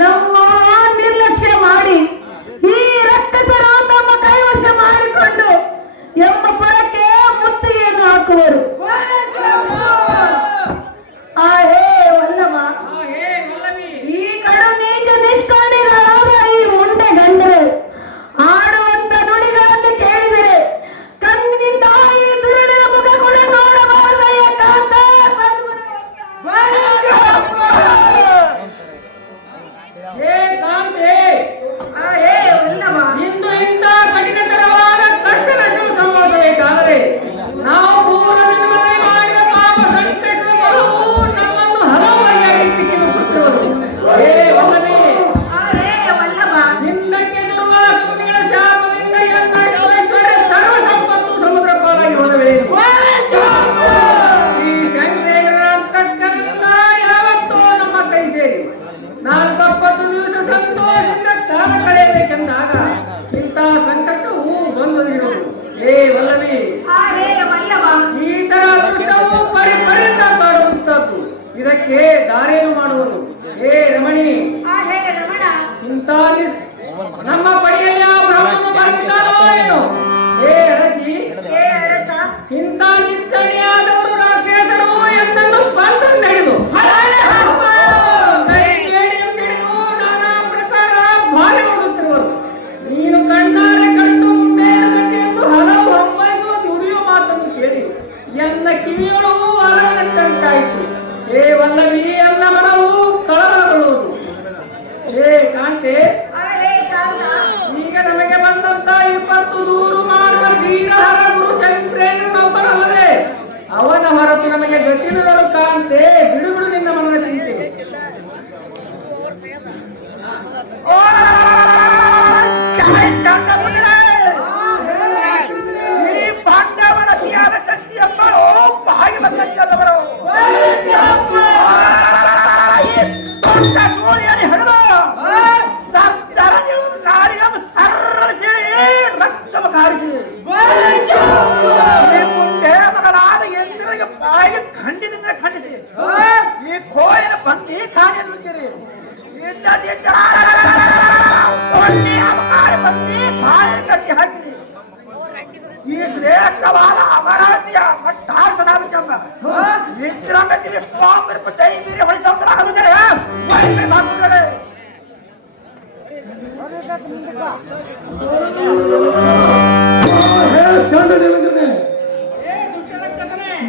ನಮ್ಮ ನಿರ್ಲಕ್ಷ್ಯ ಮಾಡಿ ಈ ರಕ್ಕಸರ ತಮ್ಮ ಕೈವಶ ಮಾಡಿಕೊಂಡು ಎಂಬ ಪುರಕ್ಕೆ ಮುತ್ತಿಗೆಯನ್ನು ಹಾಕುವರು. ಆ ಹೇ ವಲ್ಲಭ, ಖಂಡಿತ ಖಂಡಿಸಿ ಈ ಕೋಯಿನ ಬಂದಿ ಖಾನೆ ನುಗ್ಗಿರಿ ಬಂದಿ ಖಾನೆ ಕಟ್ಟಿ ಹಾಕಿರಿ ಈ ಶ್ರೇಷ್ಠವಾದ ಅಮರಾವತಿಯ ಮಟ್ಟಾರ್ಸನಾಮ ವಿಶ್ರಾಮಿ ಸ್ವಾಮಿ ಜೈಗಿರಿ ಹೊಳಿಸೋದ್ರ ಆಗುತ್ತಾರೆ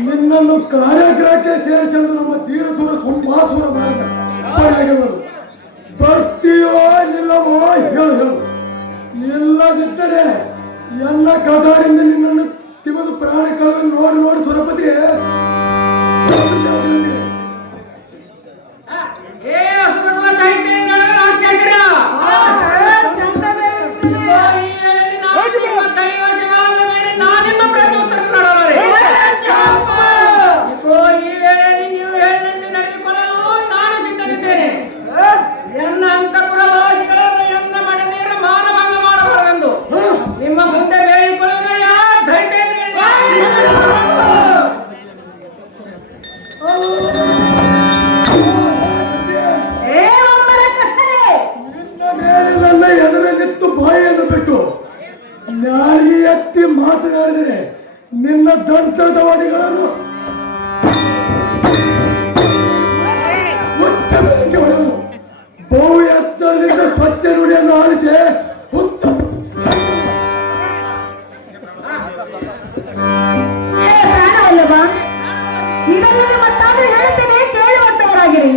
ನಿನ್ನನ್ನು ಕಾರ್ಯಕ್ರಮಕ್ಕೆ ಸೇರಿಸಲು ನಮ್ಮ ತೀರಸುರ ಸಂಭಾಸುರ ಮಾರ್ಗ ಬರ್ತೀವೋ ನಿಲ್ಲವೋ ಹೇಳು ಇಲ್ಲದಿದ್ದರೆ ಎಲ್ಲ ಕದಾರಿಂದ ನಿನ್ನನ್ನು ತಿಮದು ಪ್ರಾಣ ಕಳೆದು ನೋಡಿ ನೋಡಿ ಸುರಪತಿಗೆ ನಾಯಿ ಎತ್ತಿ ಮಾತನಾಡಿದರೆ ನಿನ್ನ ದಂತದ ಒಡಿಗಳನ್ನು ಉತ್ತಮಕ್ಕೆ ಹೊಡೆದು ಬಹು ಎಚ್ಚರದಿಂದ ಸ್ವಚ್ಛ ನುಡಿಯನ್ನು ಆಲಿಸಿ ಉತ್ತಮ ಇದನ್ನು ಮತ್ತಾದ್ರೂ ಹೇಳ್ತೇನೆ ಕೇಳುವಂತವರಾಗಿರಿ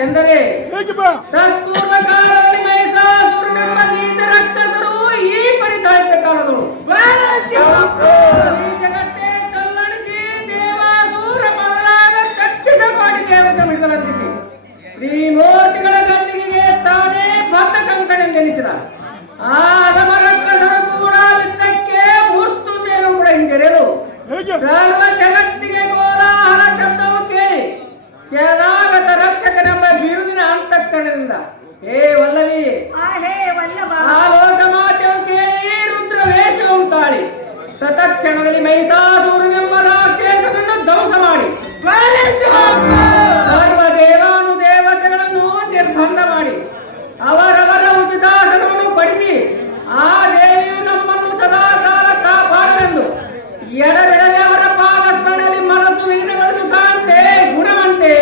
ಯಾಕೆಂದರೆ ತತ್ಪೂರ್ವ ಕಾಲದಲ್ಲಿ ಮಹಿಷಾಸುರನೆಂಬ ನೀಚ ರಾಕ್ಷಸರು ಈ ಪರಿತಾಳಿತ ಕಾಲದಳು ಈ ಜಗತ್ತೇ ತಲ್ಲಣಿಸಿ ದೇವಾಸೂರ ಮೊದಲಾದ ಕಟ್ಟಿದ ಕೋಟಿ ದೇವತೆ ಮಿಡಿದಲಂತಿಸಿ ಶ್ರೀಮೂರ್ತಿಗಳ ಗದ್ದಿಗೆಗೆ ತಾನೇ ಭಕ್ತ ಕಂಕಣೆಂದೆನಿಸಿದ ಆ ರಾಕ್ಷಸರು ಕೂಡ ಲೆಕ್ಕಕ್ಕೆ ಮೂರ್ತು ತೇರು ಕೂಡ ಹಿಂಜರಿಯಲು ಸರ್ವ ಜಗತ್ತಿಗೆ ಕೋಲಾಹಲ ಶಬ್ದವು ಕೇಳಿ ಶರಣಾಗತ ರಕ್ಷಕನೆಂಬ ಬಿರುದಿನ ಅಂತಃಕರಣದಿಂದ ಹೇ ವಲ್ಲವಿ ಆ ಲೋಕಮಾತೆಯು ಕೇಳಿ ರುದ್ರ ವೇಷವನ್ನು ತಾಳಿ ತತ್ಕ್ಷಣದಲ್ಲಿ ಮಹಿಷಾಸುರನೆಂಬ ರಾಕ್ಷಸನನ್ನು ಧ್ವಂಸ ಮಾಡಿ ಸರ್ವ ದೇವಾನುದೇವತೆಗಳನ್ನು ನಿರ್ಬಂಧ ಮಾಡಿ ಅವರವರ ಉಚಿತಾಸನವನ್ನು ಪಡಿಸಿ ಆ ದೇವಿಯು ನಮ್ಮನ್ನು ಸದಾ ಕಾಲ ಕಾಪಾಡಲೆಂದು ಎಡಬಿಡದೆ ಅವರ ಪಾದಗಳಲ್ಲಿ ಮನಸ್ಸು ವಿಘ್ನಗೊಳಿಸುತ್ತಂತೆ ಗುಣವಂತೆ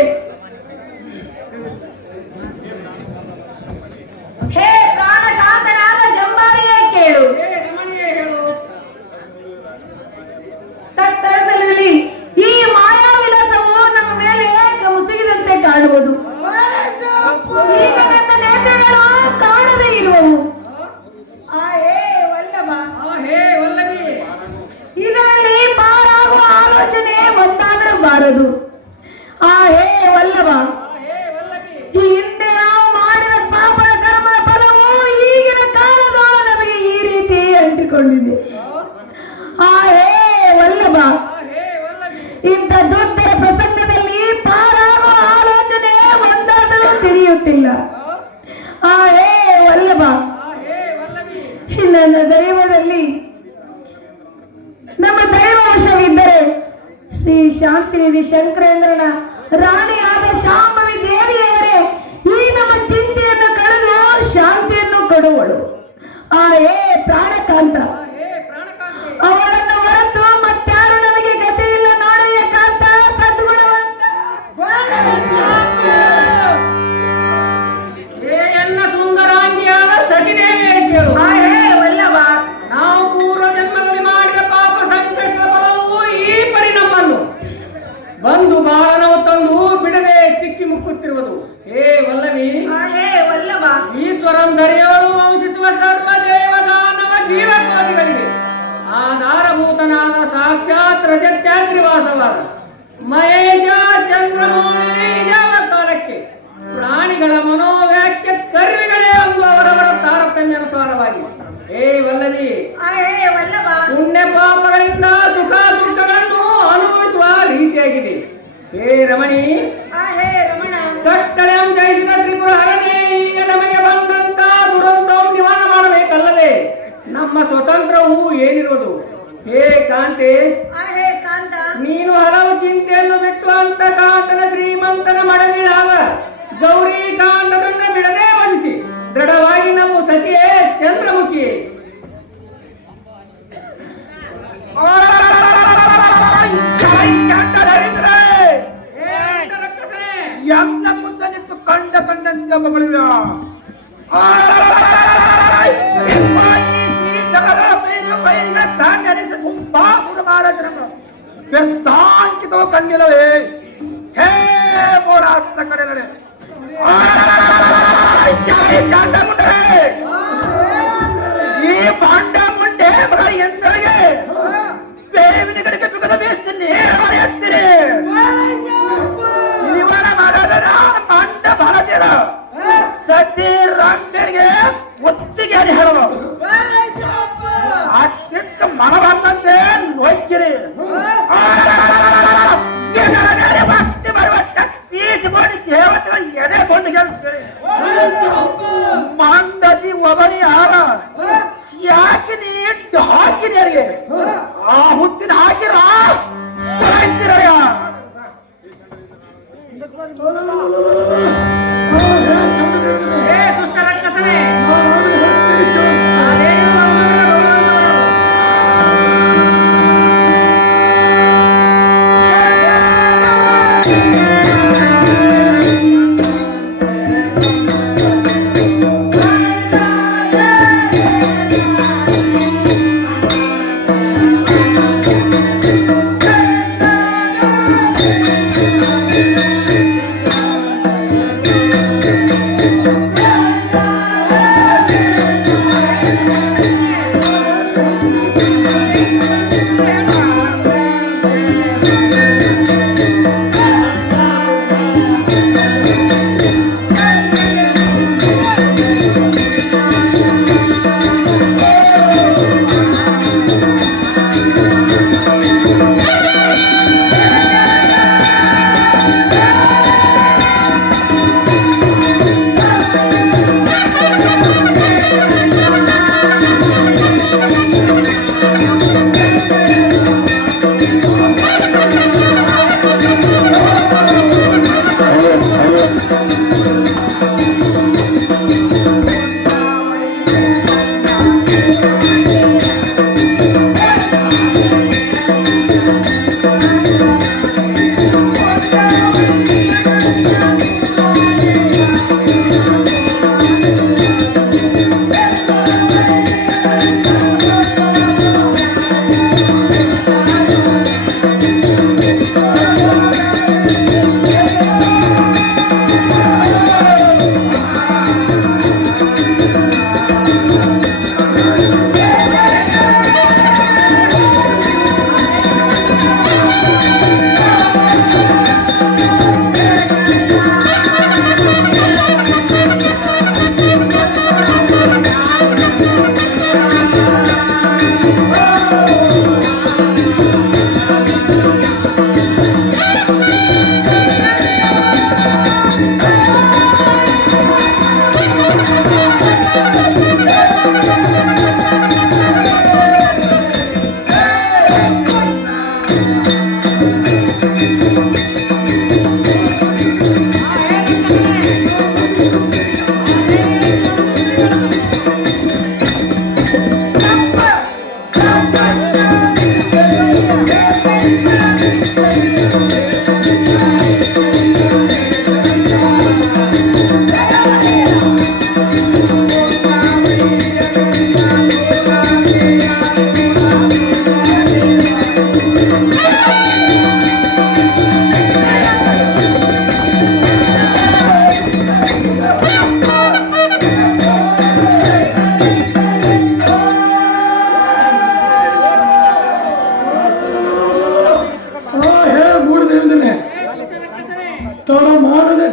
ಹೇ ಪ್ರಾಣಘಾತನಾದ ಜಂಬಾರಿಯೇ ಕೇಳು. ರಮಣಿಯೇ ಹೇಳು. ತತ್ತರದಲ್ಲಿ ಈ ಮಾಯಾ ವಿಲಾಸವು ನಮ್ಮ ಮೇಲೆ ಮುಸುಗಿದಂತೆ ಕಾಣುವುದು. ಈಗ ನನ್ನ ನೇತ್ರಗಳು ಕಾಣದೇ ಇರುವವು. ಹೇ ವಲ್ಲಭ, ಹೇ ವಲ್ಲಭಿ, ಇದರಲ್ಲಿ ಪಾರಾಗುವ ಆಲೋಚನೆ ಒಂದಾದರೂ ಬಾರದು. ಹೇ ವಲ್ಲಭ, ಹೇ ವಲ್ಲಭಿ, ಈ ಹಿಂದೆ ನಾವು ಮಾಡಿದ ಪಾಪದ ಕರ್ಮದ ಫಲವು ಈಗಿನ ಕಾಲದೊಳ ನಮಗೆ ಈ ರೀತಿ ಅಂಟಿಕೊಂಡಿದೆ. ಹೇ ವಲ್ಲಭ, ಹೇ ವಲ್ಲಭಿ, ಇಂಥ ದುರ್ಧರ ಪ್ರಸಂಗದಲ್ಲಿ ಪಾರಾಗುವ ಆಲೋಚನೆ ಒಂದಾದರೂ ತಿಳಿಯುತ್ತಿಲ್ಲ. ಹೇ ವಲ್ಲಭ, ಹೇ ವಲ್ಲಭಿ, ನನ್ನ ದೈವದಲ್ಲಿ ನಮ್ಮ ದೈವವಶವಿದ್ದರೆ ಶ್ರೀ ಶಾಂತಿನಿಧಿ ಶಂಕರೇಂದ್ರನ ರಾಣಿಯಾದ ಶಾಂಭವಿ ದೇವಿಯರೇ ಈ ನಮ್ಮ ಚಿಂತೆಯನ್ನು ಕಳೆದು ಶಾಂತಿಯನ್ನು ಕೊಡುವಳು. ಹೇ ಪ್ರಾಣಕಾಂತ, ಹೇ ಪ್ರಾಣಕಾಂತಿ, ಅವಳನ್ನು ಹೊರತು ಮತ್ತಾರು ನಮಗೆ ಗತಿ ಇಲ್ಲ ನೋಡಯ್ಯ ಕಾಂತ ಸದ್ಗುಣವಂತ. ಹೇ ಎನ್ನ ಸುಂದರಾಂಗಿಯಾದ ಸಖಿದೇವಿಯೇ ಕೇಳು. ಹೇ ವಲ್ಲಭ, ನಾವು ಪೂರ್ವ ಜನ್ಮದಲ್ಲಿ ಮಾಡಿದ ಪಾಪ ಸಂಕಷ್ಟದ ಫಲವು ಈ ಪರಿ ನಮ್ಮನ್ನು ಬಂದು ಬಾಳನವು ತಂದು ಬಿಡದೆ ಸಿಕ್ಕಿ ಮುಕ್ಕುತ್ತಿರುವುದು. ಹೇ ವಲ್ಲವಿ, ಹೇ ವಲ್ಲಭ, ಈಶ್ವರಂ ಧರೆಯೋಳು ವಂಶಿಸುವ ಸರ್ವ ದೇವದಾನವ ಜೀವಕೋಟಿಗಳಿಗೆ ಆಧಾರಭೂತನಾದ ಸಾಕ್ಷಾತ್ ರಜತ್ಯಾದ್ರಿವಾಸವಾದ ಮಹೇಶ ಚಂದ್ರಮೌಳಿ ಯಾವ ಕಾಲಕ್ಕೆ ಪ್ರಾಣಿಗಳ ಮನೋವ್ಯಾಖ್ಯ ಕರ್ವಿಗಳೇ ಒಂದು ಅವರವರ ತಾರತಮ್ಯಾನುಸಾರವಾಗಿ. ಹೇ ವಲ್ಲವಿ, ಹೇ ವಲ್ಲಭ, ಪುಣ್ಯ ಪಾಪಗಳಿಂದ ಸುಖ ದುಃಖಗಳನ್ನು ಅನುಭವಿಸುವ ರೀತಿಯಾಗಿದೆ. ಹೇ ರಮಣಿ, ಹೇ ರಮಣ, ಕಟ್ಟಳೆಂ ಜಯಿಸಿದ ತ್ರಿಪುರ ಹರನೇ ಈಗ ನಮಗೆ ಬಂದಂತ ದುರಂತವು ನಿವಾರಣೆ ಮಾಡಬೇಕಲ್ಲವೇ? ನಮ್ಮ ಸ್ವತಂತ್ರವು ಏನಿರುವುದು? ಹೇ ಕಾಂತೆ, ಹೇ ಕಾಂತ, ನೀನು ಹಲವು ಚಿಂತೆಯನ್ನು ಬಿಟ್ಟು ಅಂತ ಕಾಂತನ ಶ್ರೀಮಂತನ ಮಡಲಿಳಾಗ ಗೌರಿ ಕಾಂತದನ್ನ ಬಿಡದೆ ವಧಿಸಿ ದೃಢವಾಗಿ ನಮ್ಮ ಸತಿಯೇ ಚಂದ್ರಮುಖಿ. ಎಲ್ಲ ಮುಂದೆ ನಿಂತು ಕಂಡಂತೆ ಮಗಳಿವೆ. ತುಂಬಾ ಗುಣ ಮಹಾರಾಜರನ್ನು ವ್ಯಸ್ತಾಂಕಿತೋ ಕಂಡಿಲ್ಲವೇ? ಹೇ ಮೋರಾಸ ಕಡೆ ನಡೆ ಈ ಬಾಂಡ ಮುಂಡೆ ಮಗ ಎಂದರಿಗೆ ಬೇವಿನ ಕಡೆಗೆ ಬಿಗದ ಬೇಸಿ ನೇರವಾಗಿ ಹತ್ತಿರಿ. ಇವನ ಮಗದ ಮಂಡ ಭಾರತೀಯ ಸತಿ ರಂಗರಿಗೆ ಒತ್ತಿಗೆ ಹೇಳು. ಅತ್ಯಂತ ಮನ ಬಂದಂತೆ ನೋಯ್ಕಿರಿ. ಭಕ್ತಿ ಬರುವ ತೀಸಿಕೊಂಡು ದೇವತೆಗಳು ಎದೆಕೊಂಡು ಗೆಲ್ತೀರಿ. ಮಂದತಿ ಒಬರಿ ಆರ ಯಾಕಿನಿ ಹಾಕಿನಿಯರಿಗೆ ಆ ಹುತ್ತಿನ ಹಾಕಿರ ಹೇ ದುಷ್ಟ ರಾಕ್ಷಸನೇ,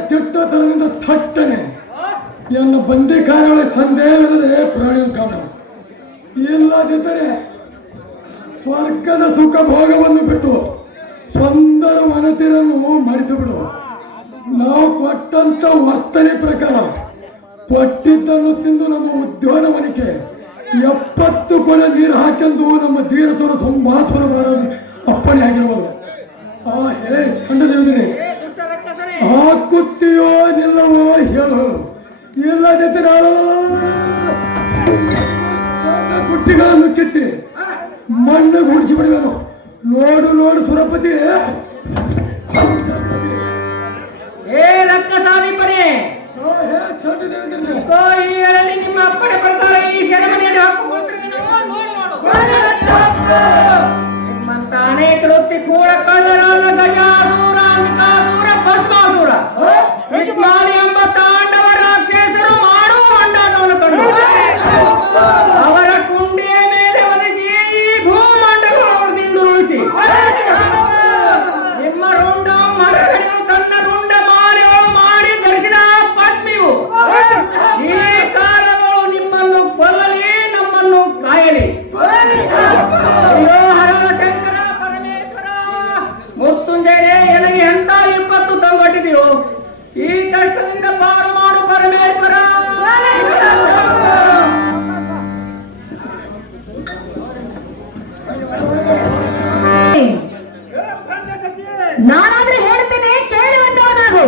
ತಿಟ್ಟತನದಿಂದ ಥಟ್ಟನೆ ಎನ್ನ ಬಂದಿಖಾನೆಗಳ ಸಂದೇಹವಿಲ್ಲದೆ ಪ್ರಾಣಿಯ ಕಾರಣ ಇಲ್ಲದಿದ್ದರೆ ಸ್ವರ್ಗದ ಸುಖ ಭೋಗವನ್ನು ಬಿಟ್ಟು ಸುಂದರ ಮನತಿರನ್ನು ಮರೆತು ಬಿಡು. ನಾವು ಕೊಟ್ಟಂತ ವರ್ತನೆ ಪ್ರಕಾರ ಕೊಟ್ಟಿದ್ದನ್ನು ತಿಂದು ನಮ್ಮ ಉದ್ಯಾನವನಕ್ಕೆ 70 ಕೊಲೆ ನೀರು ಹಾಕೆಂದು ನಮ್ಮ ಧೀರಸುರ ಸಂಭಾಸುರ ಅಪ್ಪಣೆ ಆಗಿರುವುದು. ಹೇ ಸಣ್ಣ ದೇವರೇ, ಹಾಕುತ್ತೀಯೋ ನಿಲ್ಲವೋ ಹೇಳು. ಇಲ್ಲದಿದ್ದರೆ ಕುಟ್ಟಿಗಳನ್ನು ಕಿತ್ತಿ ಮಣ್ಣು ಗುಡಿಸಿ ಬಿಡುವೆನು. ನೋಡು ಸುರಪತಿ. ಏ ರಕ್ಕಸಾಲಿ ಪರಿ, ಈ ವೇಳೆಯಲ್ಲಿ ನಿಮ್ಮ ಅಪ್ಪಣೆ ಪ್ರಕಾರ ಈ ಸೆರೆಮನೆಯಲ್ಲಿ ಹಾಕಿಕೊಳ್ತೀರಿ. ನಿಮ್ಮಂತ ಅನೇಕ ವೃತ್ತಿ ಕೂಡ ಕಳ್ಳರಾದ ಗಜಾಸೂರ, ಅಂಬಿಕಾಸೂರ, ಭಸ್ಮಾಸೂರ, ಹಿಟ್ಮಾಲಿ ಎಂಬ ತಾಂಡವ ರಾಕ್ಷಸರು ಮಾಡುವ ಮಂಡಲವನ್ನು ಕಂಡು ಅವರ ಕುಂಡಿಯ ಮೇಲೆ ಒದಿಸಿ ಈ ಭೂಮಂಡಲವನ್ನು ತಿಂದುರುಳಿಸಿ ನಿಮ್ಮ ರುಂಡ ಮರ ಕಡಿದು ತನ್ನ ರುಂಡ ಮಾಲೆಗಳು ಮಾಡಿ ಧರಿಸಿದ ಪದ್ಮಿಯು ಈ ಕಾಲಗಳು ನಿಮ್ಮನ್ನು ಕೊಲ್ಲಲಿ, ನಮ್ಮನ್ನು ಕಾಯಲಿ. ಅಯ್ಯೋ ಹರಳ ಶಂಕರ ಪರಮೇಶ್ವರ ಮೃತ್ಯುಂಜಯನೇ, ನನಗೆ ಎಂತ ವಿಪತ್ತು ತಂಗೊಟ್ಟಿದೆಯೋ, ಈ ಕಷ್ಟದಿಂದ ಪಾರು ಮಾಡು ಪರಮೇಶ್ವರ. ನಾನಾದ್ರೆ ಹೇಳ್ತೇನೆ, ಕೇಳುವಂತವನಾಗು.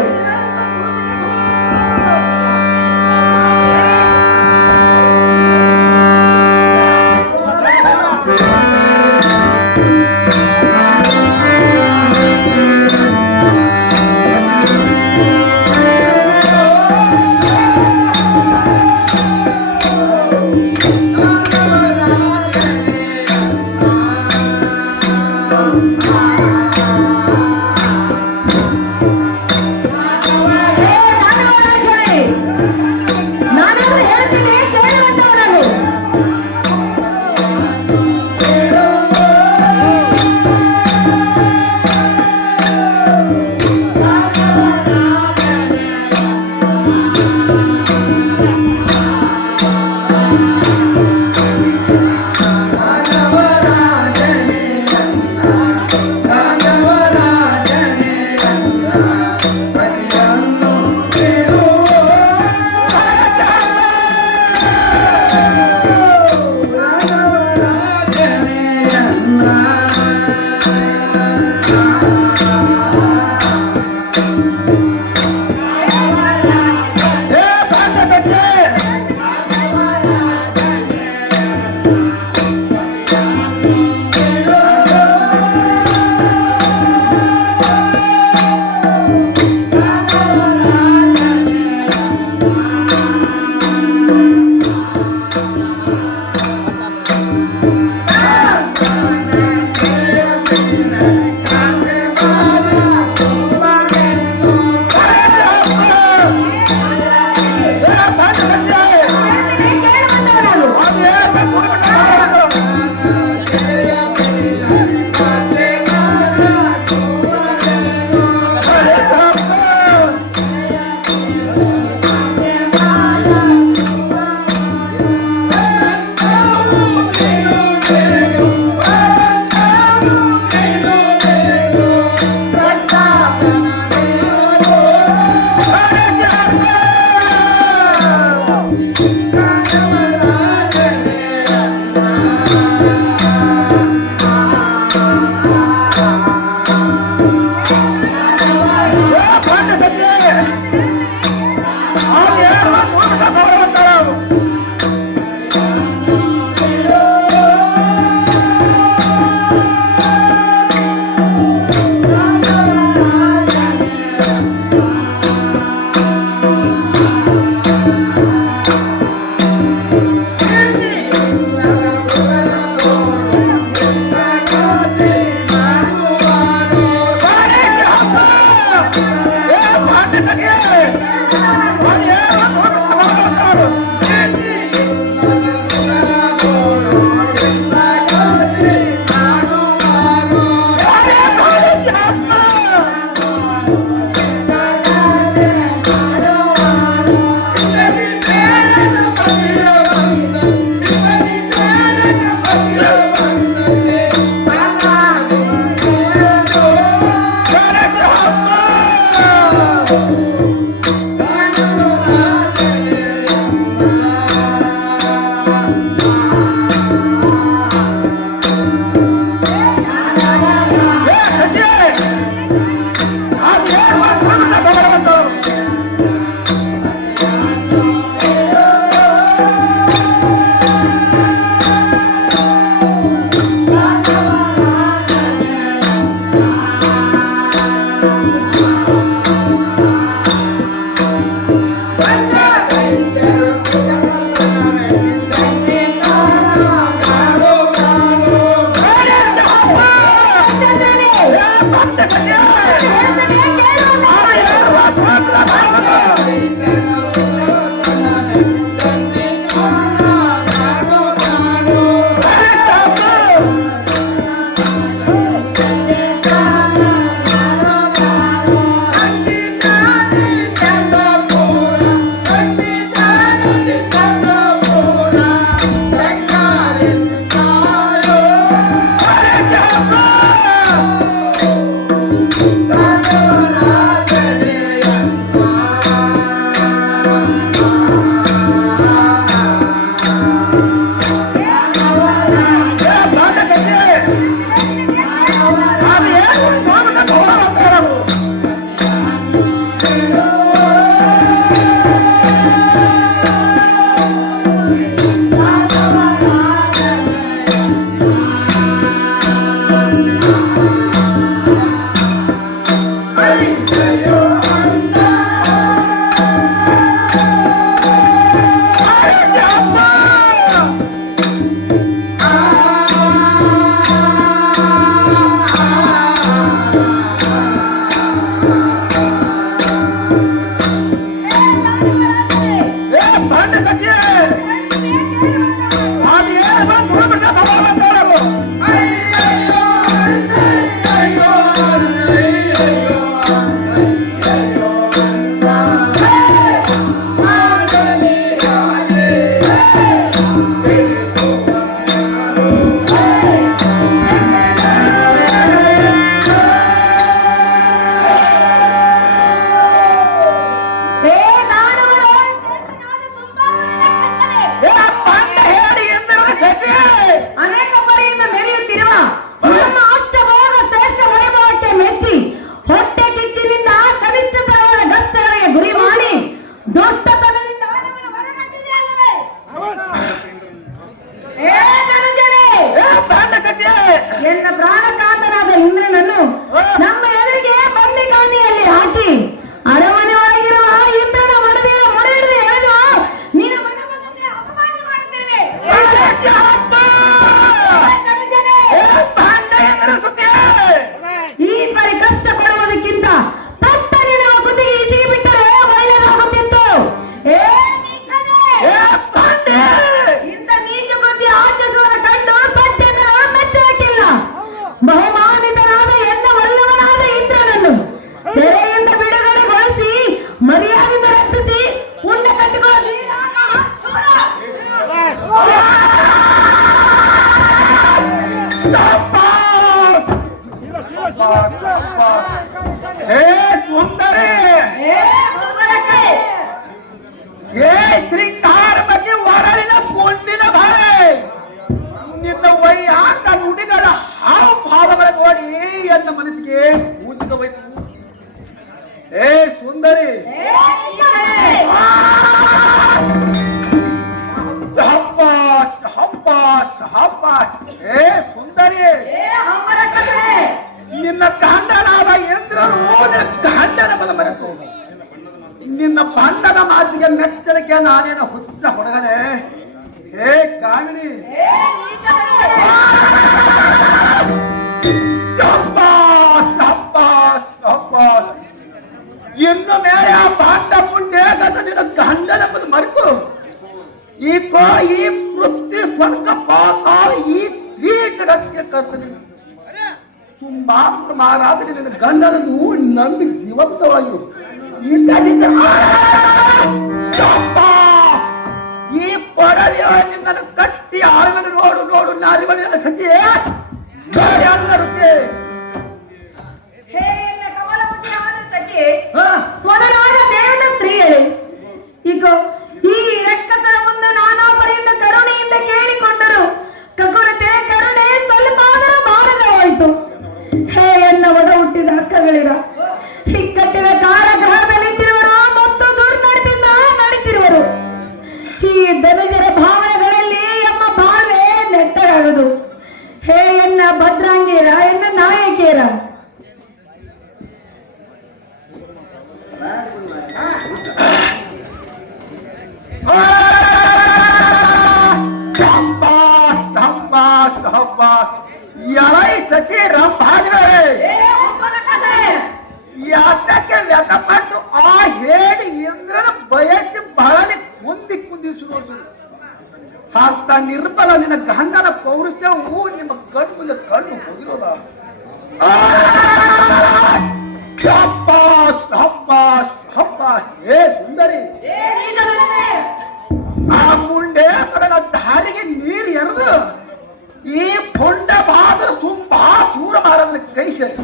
ನಿನ್ನ ಬಣ್ಣದ ಮಾತಿಗೆ ಮೆಚ್ಚಲಿಕ್ಕೆ ನಾನೇನ ಹುಚ್ಚ ಹುಡುಗನೆ. ಹೇ ಕಾಮಿನಿ, ಇನ್ನು ಮೇಲೆ ಆ ಪಾಂಡ ಪುಣ್ಯ ನಿನ್ನ ಗಂಡನೆಂಬುದು ಮರೆತು ಈ ವೃತ್ತಿ ಸ್ವರ್ಗ ಪಾತಾಳ ಈ ಜಗತ್ತಿಗೆ ಕರ್ತದೆ. ತುಂಬಾ ಮಾರಾದ ನಿನ್ನ ಗಂಡನನ್ನು ನಂಬಿ ಜೀವಂತವಾಗಿ ಈ ಪೊಡವೆಯ ನಿನ್ನನ್ನು ಕಟ್ಟಿ ಆಳ್ಮನೆ ನೋಡು ನೋಡು ನಾರಿಮನೆ ಸತಿಯೇ ರುಚಿ ಮೊದಲಾದ ದೇವದ ಸ್ತ್ರೀಯಳೆ, ಈಗ ಈ ರಕ್ಕಸರ ಮುಂದೆ ನಾನಾ ಪರಿಯಿಂದ ಕರುಣೆಯಿಂದ ಕೇಳಿಕೊಂಡರು. ಕರುಣತೆ ಕರುಣೆ ಸ್ವಲ್ಪಾದರೂ ಬಾರದವಾಯಿತು. ಹೇ ಎನ್ನ ಒಡ ಹುಟ್ಟಿದ ಅಕ್ಕಗಳಿರ, ಇಕ್ಕಟ್ಟಿನ ಕಾರಾಗೃಹದ ನಿಂತಿರುವರು ಮತ್ತು ದುರ್ನಡತೆಯಿಂದ ನಡೀತಿರುವರು. ಈ ಧನುಜರ ಭಾವನೆಗಳಲ್ಲಿ ಎಮ್ಮ ಬಾಳ್ವೆ ನೆಟ್ಟಗಾಡುದು. ಹೇ ಎನ್ನ ಭದ್ರಾಂಗಿಯರ, ಎನ್ನ ನಾಯಕಿಯರ, ಎಳೈ ಸಚಿ ರಂಭಾಜೆ ಯಾತಕ್ಕೆ ವ್ಯಥಪಟ್ಟು ಆ ಹೇಳಿ ಇಂದ್ರನ ಬಯಸಿ ಬಹಳ ಕುಂದಿಸಿ ನೋಡ್ತೀನಿ ಅಂತ ನಿರ್ಬಲ ನಿನ್ನ ಗಂಡನ ಪೌರುಷವು ನಿಮ್ಮ ಕಣ್ಣು ಮುಂದೆ ಕಣ್ಣು ಹೋಗಿರೋಲ್ಲ. ಹೇ ಸುಂದರಿ, ಆ ಮುಂಡೆ ಮಗನ ದಾರಿಗೆ ನೀರು ಎರೆದು ಈ ಪುಂಡ ಬಾದ್ರ ತುಂಬಾ ಸೂರ ಮಾರದ್ರ ಕೈ ಸೇರಿ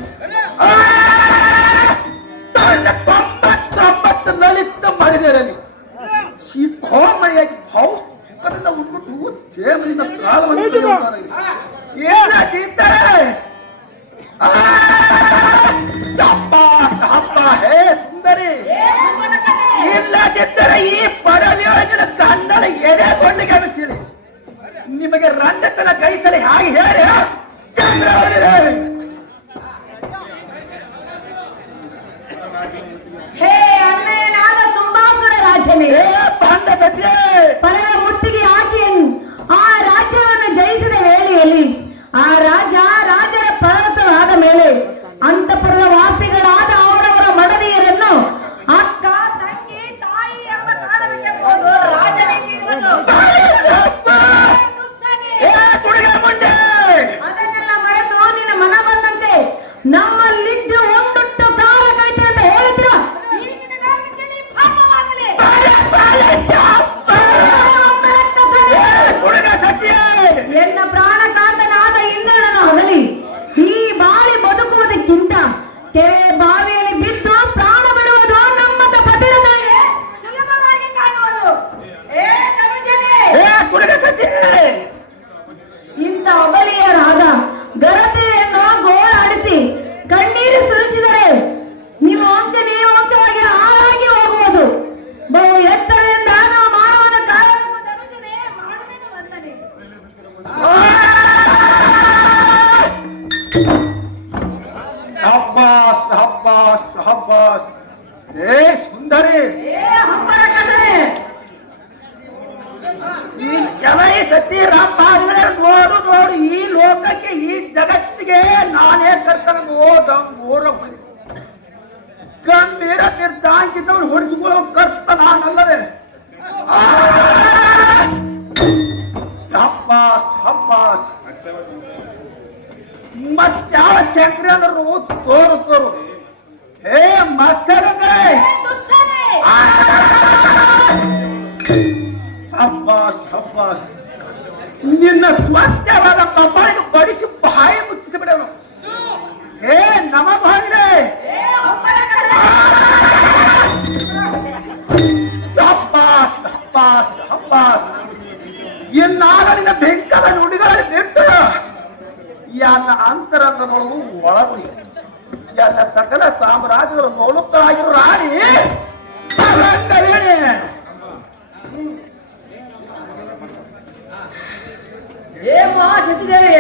99 ಲಲಿತ ಮಾಡಿದೇರಲ್ಲಿ ಶಿಖೋಮಣಿಯಾಗಿ ಭಾವ ಸುಖದಿಂದ ಉಟ್ಬಿಟ್ಟು ಸೇಮನಿಂದ ಕಾಲವನ್ನು ಏನಾಗಿದ್ದಾರೆ. ಹೇ ಸುಂದರಿ, ಇಲ್ಲದಿದ್ದರೆ ಈ ಪಡವಿಯೊಳಗಿನ ಗಂಡನ ಎದೆಗೊಂಡಿಗೆ ಅನಿಸಿರಿ ನಿಮಗೆ ರಂಜತನ ಕೈಸಲಿ ಹಾಗೆ ಹೇಳಿ ಚಂದ್ರವರೇ. ಹೇ ಅಣ್ಣನಾದ ತುಂಬಾಸುರ ರಾಜನೇ, ಪಾಂಡ ಸತ್ಯ ಪರರ ಮುತ್ತಿಗೆ ಹಾಕಿ ಆ ರಾಜ್ಯವನ್ನು ಜಯಿಸಿದ ವೇಳೆಯಲ್ಲಿ ಆ ರಾಜರ ಪರಸವಾದ ಮೇಲೆ ಅಂತಃಪುರದ ವಾಸಿಗಳಾದ ಅವರವರ ಮಡದಿಯರನ್ನು ಅಕ್ಕ ತಂಗಿ ತಾಯಿ ಎಂಬ ಕಾರಣಕ್ಕೆ ಕೊಂದು ಅದನ್ನೆಲ್ಲ ಮರೆತು ನಿನ್ನ ಮನ ಬಂದಂತೆ ನಮ್ಮಲ್ಲಿದ್ದು ಒಂದುಟ್ಟು ಕಾಲ ಕೈತೆ ಅಂತ ಹೇಳ್ತೀರ. ಎನ್ನ ಪ್ರಾಣಕಾಂತನಾದ ಇಂದ್ರನನ್ನು ಹೊಗಲಿ ಈ ಬಾಳಿ ಬದುಕುವುದಕ್ಕಿಂತ ಕೆರೆ ಬಾವಿಯಲ್ಲಿ ಬಿದ್ದು ಪ್ರಾಣ ಬಿಡುವುದು ನಮ್ಮಂತ ಪತಿರಗಳಿಗೆ ಸುಲಭವಾಗಿ ಕಾಣುವುದು. ಇಂಥ ಅಬಲಿಯರಾದ ಗರತೆಯನ್ನು ಗೋಳಾಡಿಸಿ ಕಣ್ಣೀರು ಸುರಿಸಿದರೆ ನಿಮ್ಮ ವಂಶವಾಗಿ ಹಾಳಾಗಿ ಹೋಗುವುದು. ಬಹು ಎತ್ತರದಿಂದ ನಾವು ಮಾನವನ ಕಾರಣವನ್ನು ಧನುಷನೇ ಮಾಡುವೆನು ವಂದನೆ. ಹೇ ಸುಂದರಿ, ಈ ಕೆಲೈ ಸತಿ ರಾಮಾಂಗಣೆ ನೋಡು ಈ ಲೋಕಕ್ಕೆ ಈ ಜಗತ್ತಿಗೆ ನಾನೇ ಕರ್ತನ ಓರ ಗಂಭೀರ ನಿರ್ಧಾಂಕಿತವ್ರು ಹೊಡಿಸಿಕೊಳ್ಳೋ ಕರ್ತ ನಾನಲ್ಲವೇ. ಮತ್ಯಾವ ಶಂಕರಿ ಅಂದ್ರು ತೋರು ಹೇ ಮತ್ಸ್ಯಗಂಗೆ ನಿನ್ನ ಸ್ವಚ್ಛವಾದ ಕಪಾಳಿಗೆ ಬಡಿಸಿ ಬಾಯಿ ಮುಚ್ಚಿಸಿ ಬಿಡೋನು. ಹೇ ನಮ ಭಾವಿರೇ, ಇನ್ನಾಗ ನಿನ್ನ ಬೆಂಕದ ನುಡಿಗಳಲ್ಲಿ ಬಿಟ್ಟು ಎಲ್ಲ ಅಂತರಂಗದೊಳಗೂ ಒಳಗುಡಿ ಎಲ್ಲ ಸಕಲ ಸಾಮ್ರಾಜ್ಯಗಳ ಮೌಲುಕರಾಗಿರೋ ರಾಣಿ ರಂಗವೇಣಿ. ಶಶಿದೇವಿ,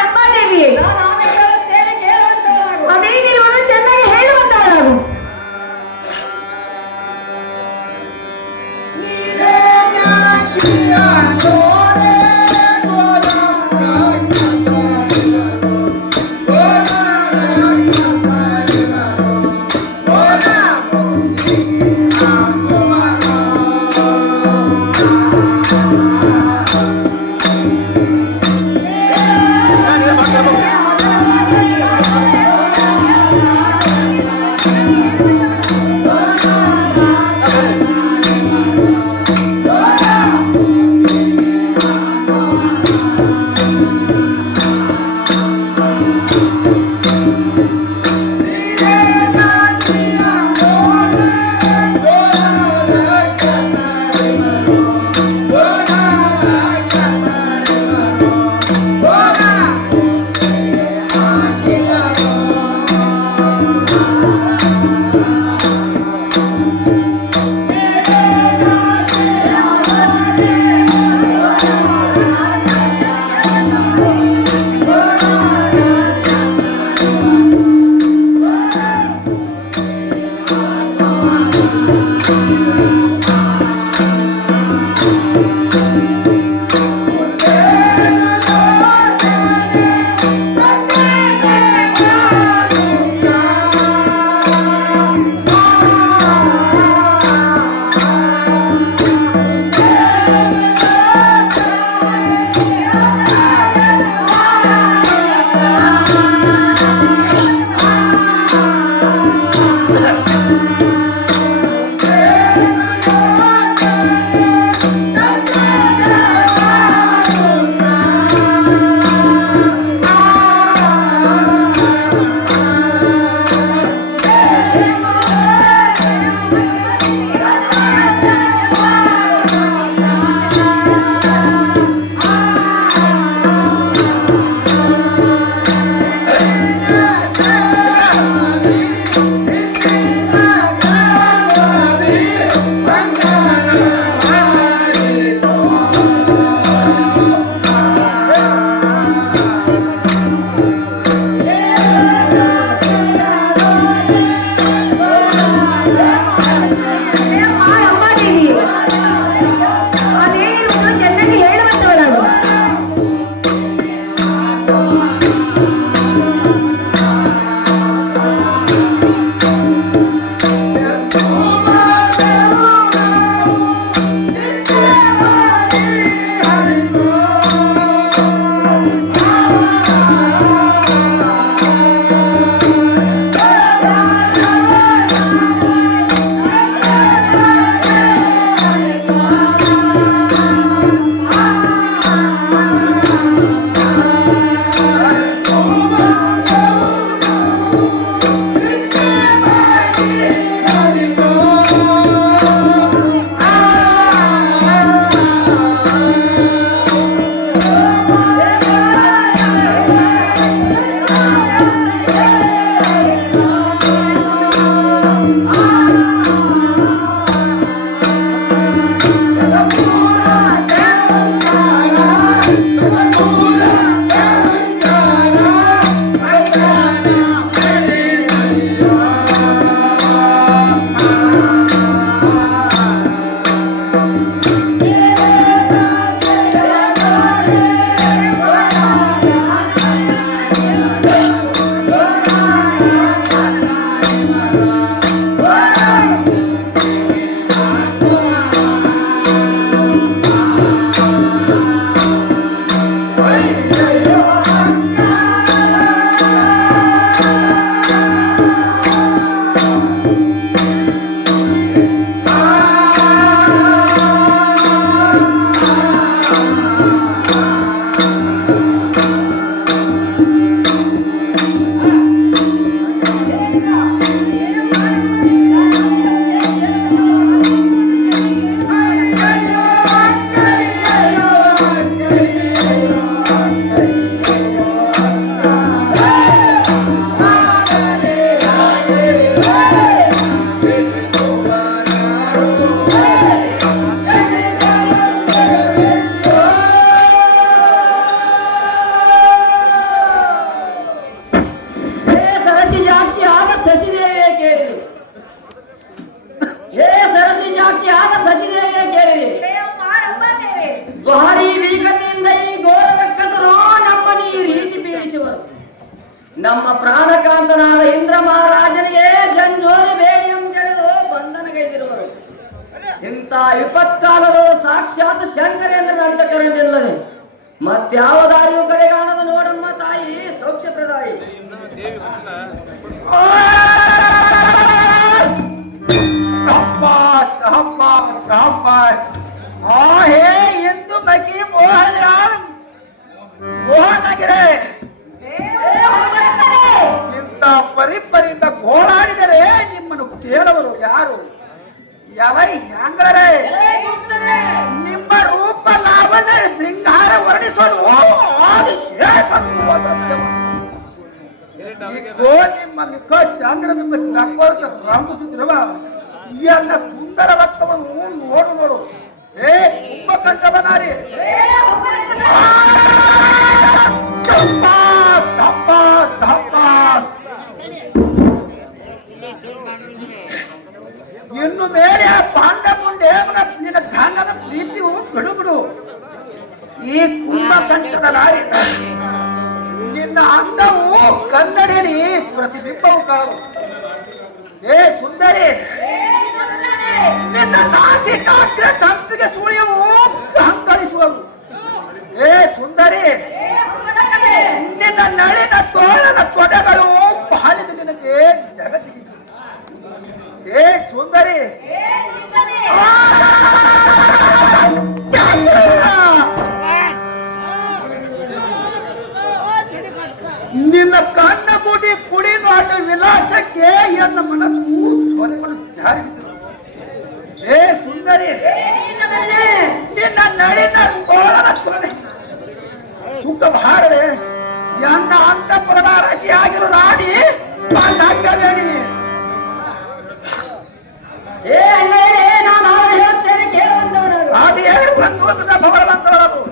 ರಂಭಾದೇವಿ, ಅದೇನಿರುವುದು ಚೆನ್ನಾಗಿ ಹೇಳುವಂತವರಾಗು. ಪ್ರಾಣಕಾಂತನಾದ ಇಂದ್ರ ಮಹಾರಾಜನಿಗೆ ಜಂಜೋರಿ ಬೇಡಿ ಎಂಬೆಳೆದು ಬಂಧನಗೈದಿರುವರು. ಇಂಥ ವಿಪತ್ಕಾಲದಳು ಸಾಕ್ಷಾತ್ ಶಂಕರೇಂದ್ರನಂತ ಕರೆದಿಲ್ಲದೆ ಮತ್ಯಾವ ದಾರಿಯು ಕಡೆಗಾಣದ ನೋಡಮ್ಮ ತಾಯಿ ಸೌಖ್ಯ ಪ್ರದಾಯಿ. ಹೇ ಎಂದು ಬಕಿ ಮೋಹನಗಿರೆ ಇಂಥ ಪರಿಪರಿಂದ ಗೋಳಾಡಿದರೆ ನಿಮ್ಮನ್ನು ಕೇಳುವರು ಯಾರು? ಎಲೈ ಹ್ಯಾಂಗರೇ, ನಿಮ್ಮ ರೂಪ ಲಾವಣ್ಯ ಶೃಂಗಾರ ವರ್ಣಿಸೋದು ಈಗೋ ನಿಮ್ಮ ಮಿಕ್ಕ ಚಂದ್ರ ನಿಮ್ಮ ಕಕ್ಕೋರ್ತ ರಾಮಸುದ್ರವ ಎನ್ನ ಸುಂದರ ರಕ್ತವನ್ನು ನೋಡು ನೋಡು. ಏ ತುಂಬ ಕಂಠವನಾರಿ ಇನ್ನು ಮೇಲೆ ಪಾಂಡ ಮುಂದೆ ನಿನ್ನ ಗಂಡನ ಪ್ರೀತಿಯು ಬಿಡು. ಈ ಕುಂಭಕಂಠದ ನಾರಿ ನಿನ್ನ ಅಂದವು ಕನ್ನಡಿಯಲ್ಲಿ ಪ್ರತಿಬಿಂಬವು ಕಾಣು. ಏ ಸುಂದರಿ, ನಿನ್ನ ನಾಸಿಕಾಗ್ರ ಸಂಪಿಗೆ ಸುಳಿಯವು ಹಂಗಳಿಸುವವು. ಏ ಸುಂದರಿ, ನಿನ್ನ ನಳಿನ ತೋಳನ ತೊಡೆಗಳು ಬಾಳಿದ ನಿನಗೆ ಜಗತ್ತಿಗೆ. ಏ ಸುಂದರಿ, ನಿನ್ನ ಕಣ್ಣ ಬುಡಿ ಕುಡಿ ನೋಟ ವಿಲಾಸಕ್ಕೆ ಎನ್ನ ಮನಸ್ಸು ಸ್ವರಗಳು ಜಾರಿದ್ರು. ಏ ಸುಂದರಿ, ನಿನ್ನ ನಳಿನ ತೋಳನ ತೊಡೆ ಸುಖ ಭಾರದೆ ಎನ್ನ ಅಂತಃಪುರದ ರಚಿಯಾಗಿರು ರಾಣಿ ಹಾಕಬೇಡಿ. ಏ ಅಣ್ಣಯ್ಯರೇ, ನಾನು ಹೇಳುತ್ತೇನೆ ಕೇಳುವಂತವನಾಗು. ಅದು ಹೇಳಿ ಬಂದು ಭಗವಂತವರದು.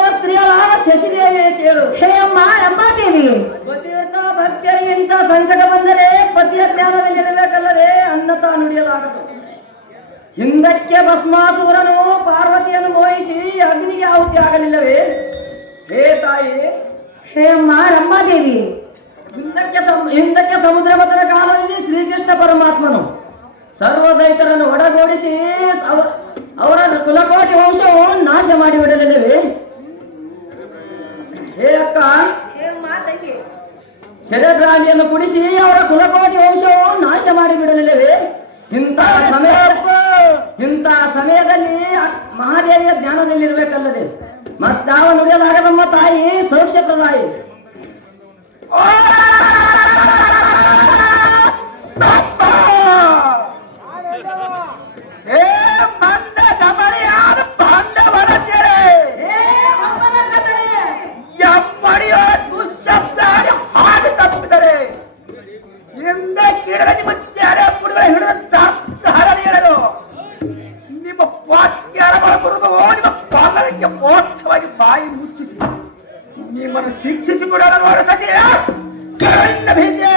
ಸರ್ವ ಸ್ತ್ರೀಯರಾದ ಶಶಿದೇವಿ ಕೇಳು. ಹೇ ಅಮ್ಮ ರಂಭಾದೇವಿ, ಪತಿವ್ರತ ಭಕ್ತರಿಗೆ ಇಂಥ ಸಂಕಟ ಬಂದರೆ ಪತಿಯ ಜ್ಞಾನದಲ್ಲಿರಬೇಕಲ್ಲದೆ ಅನ್ನತ ನುಡಿಯಲಾಗದು. ಹಿಂದಕ್ಕೆ ಭಸ್ಮಾಸುರನು ಪಾರ್ವತಿಯನ್ನು ಮೋಹಿಸಿ ಅಗ್ನಿಗೆ ಆಹುತಿ ಆಗಲಿಲ್ಲವೇ? ಹೇ ತಾಯಿ, ಹೇ ಅಮ್ಮ ರಂಭಾದೇವಿ, ಹಿಂದಕ್ಕೆ ಸಮುದ್ರ ಮಥನ ಕಾಲದಲ್ಲಿ ಶ್ರೀಕೃಷ್ಣ ಪರಮಾತ್ಮನು ಸರ್ವದೈತರನ್ನು ಒಡಗೂಡಿಸಿ ಅವರ ಕುಲಕೋಟಿ ವಂಶವು ನಾಶ ಮಾಡಿಬಿಡಲಿಲ್ಲವೇ? ಹೇ ಅಕ್ಕ, ಶರಬ್ರಾಂಡಿಯನ್ನು ಕುಡಿಸಿ ಅವರ ಕುಲಕೋಟಿ ವಂಶವು ನಾಶ ಮಾಡಿಬಿಡಲಿಲ್ಲವೇ? ಇಂಥ ಸಮಯದಲ್ಲಿ ಮಹಾದೇವಿಯ ಜ್ಞಾನದಲ್ಲಿರ್ಬೇಕಲ್ಲದೆ ಮತ್ತಾವ ನುಡಿಯಲಾಗದಮ್ಮ ತಾಯಿ ಸೌಖ್ಯ ಪ್ರದಾಯಿ. ನಿಮ್ಮ ವಾಕ್ಯಾರ ಬರುವುದು ನಿಮ್ಮ ಪಾಲನೆಗೆ ಮೋಕ್ಷವಾಗಿ ಬಾಯಿ ಮುಚ್ಚಿಸಿ ನಿಮ್ಮನ್ನು ಶಿಕ್ಷಿಸಿ ಬಿಡೋಣ ನೋಡ ಸಖಿಯ ಭೀತಿ.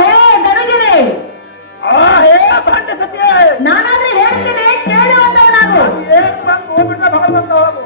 ಹೇ ಧನುಜನೇ, ಹೇ ಬಂಡ ಸತ್ಯ, ನಾನಾದ್ರೆ ಹೇಳ್ತೇನೆ ಕೇಳುವಂತ ನಾವು ಏನು ಬಂದು ಹೋಗ್ಬಿಟ್ಟ ಭಗವಂತ ಹೋಗು.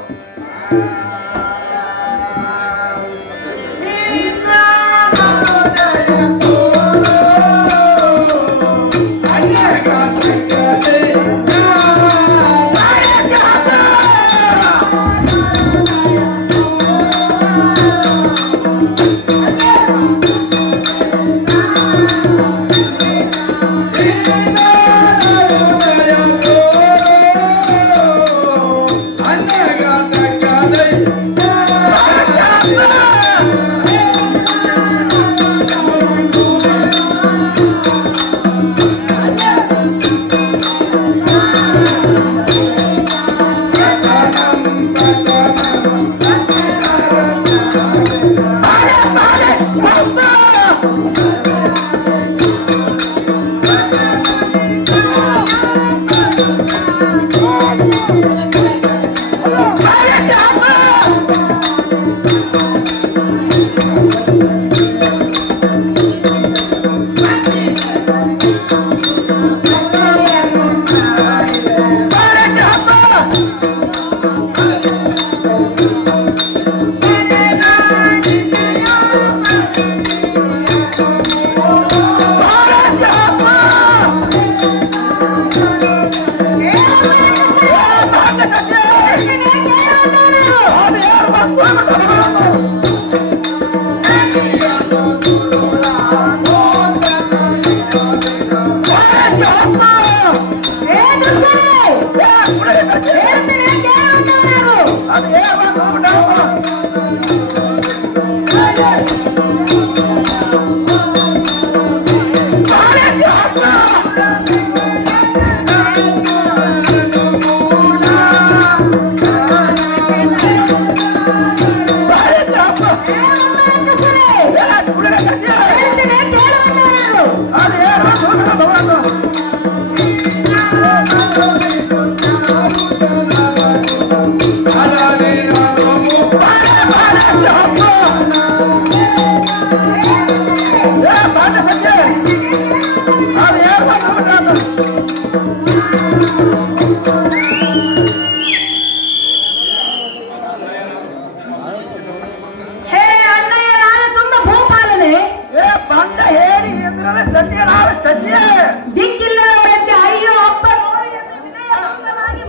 ದಿಕ್ಕಿಲ್ಲದಂತೆ ಅಯ್ಯೋ ಅಪ್ಪ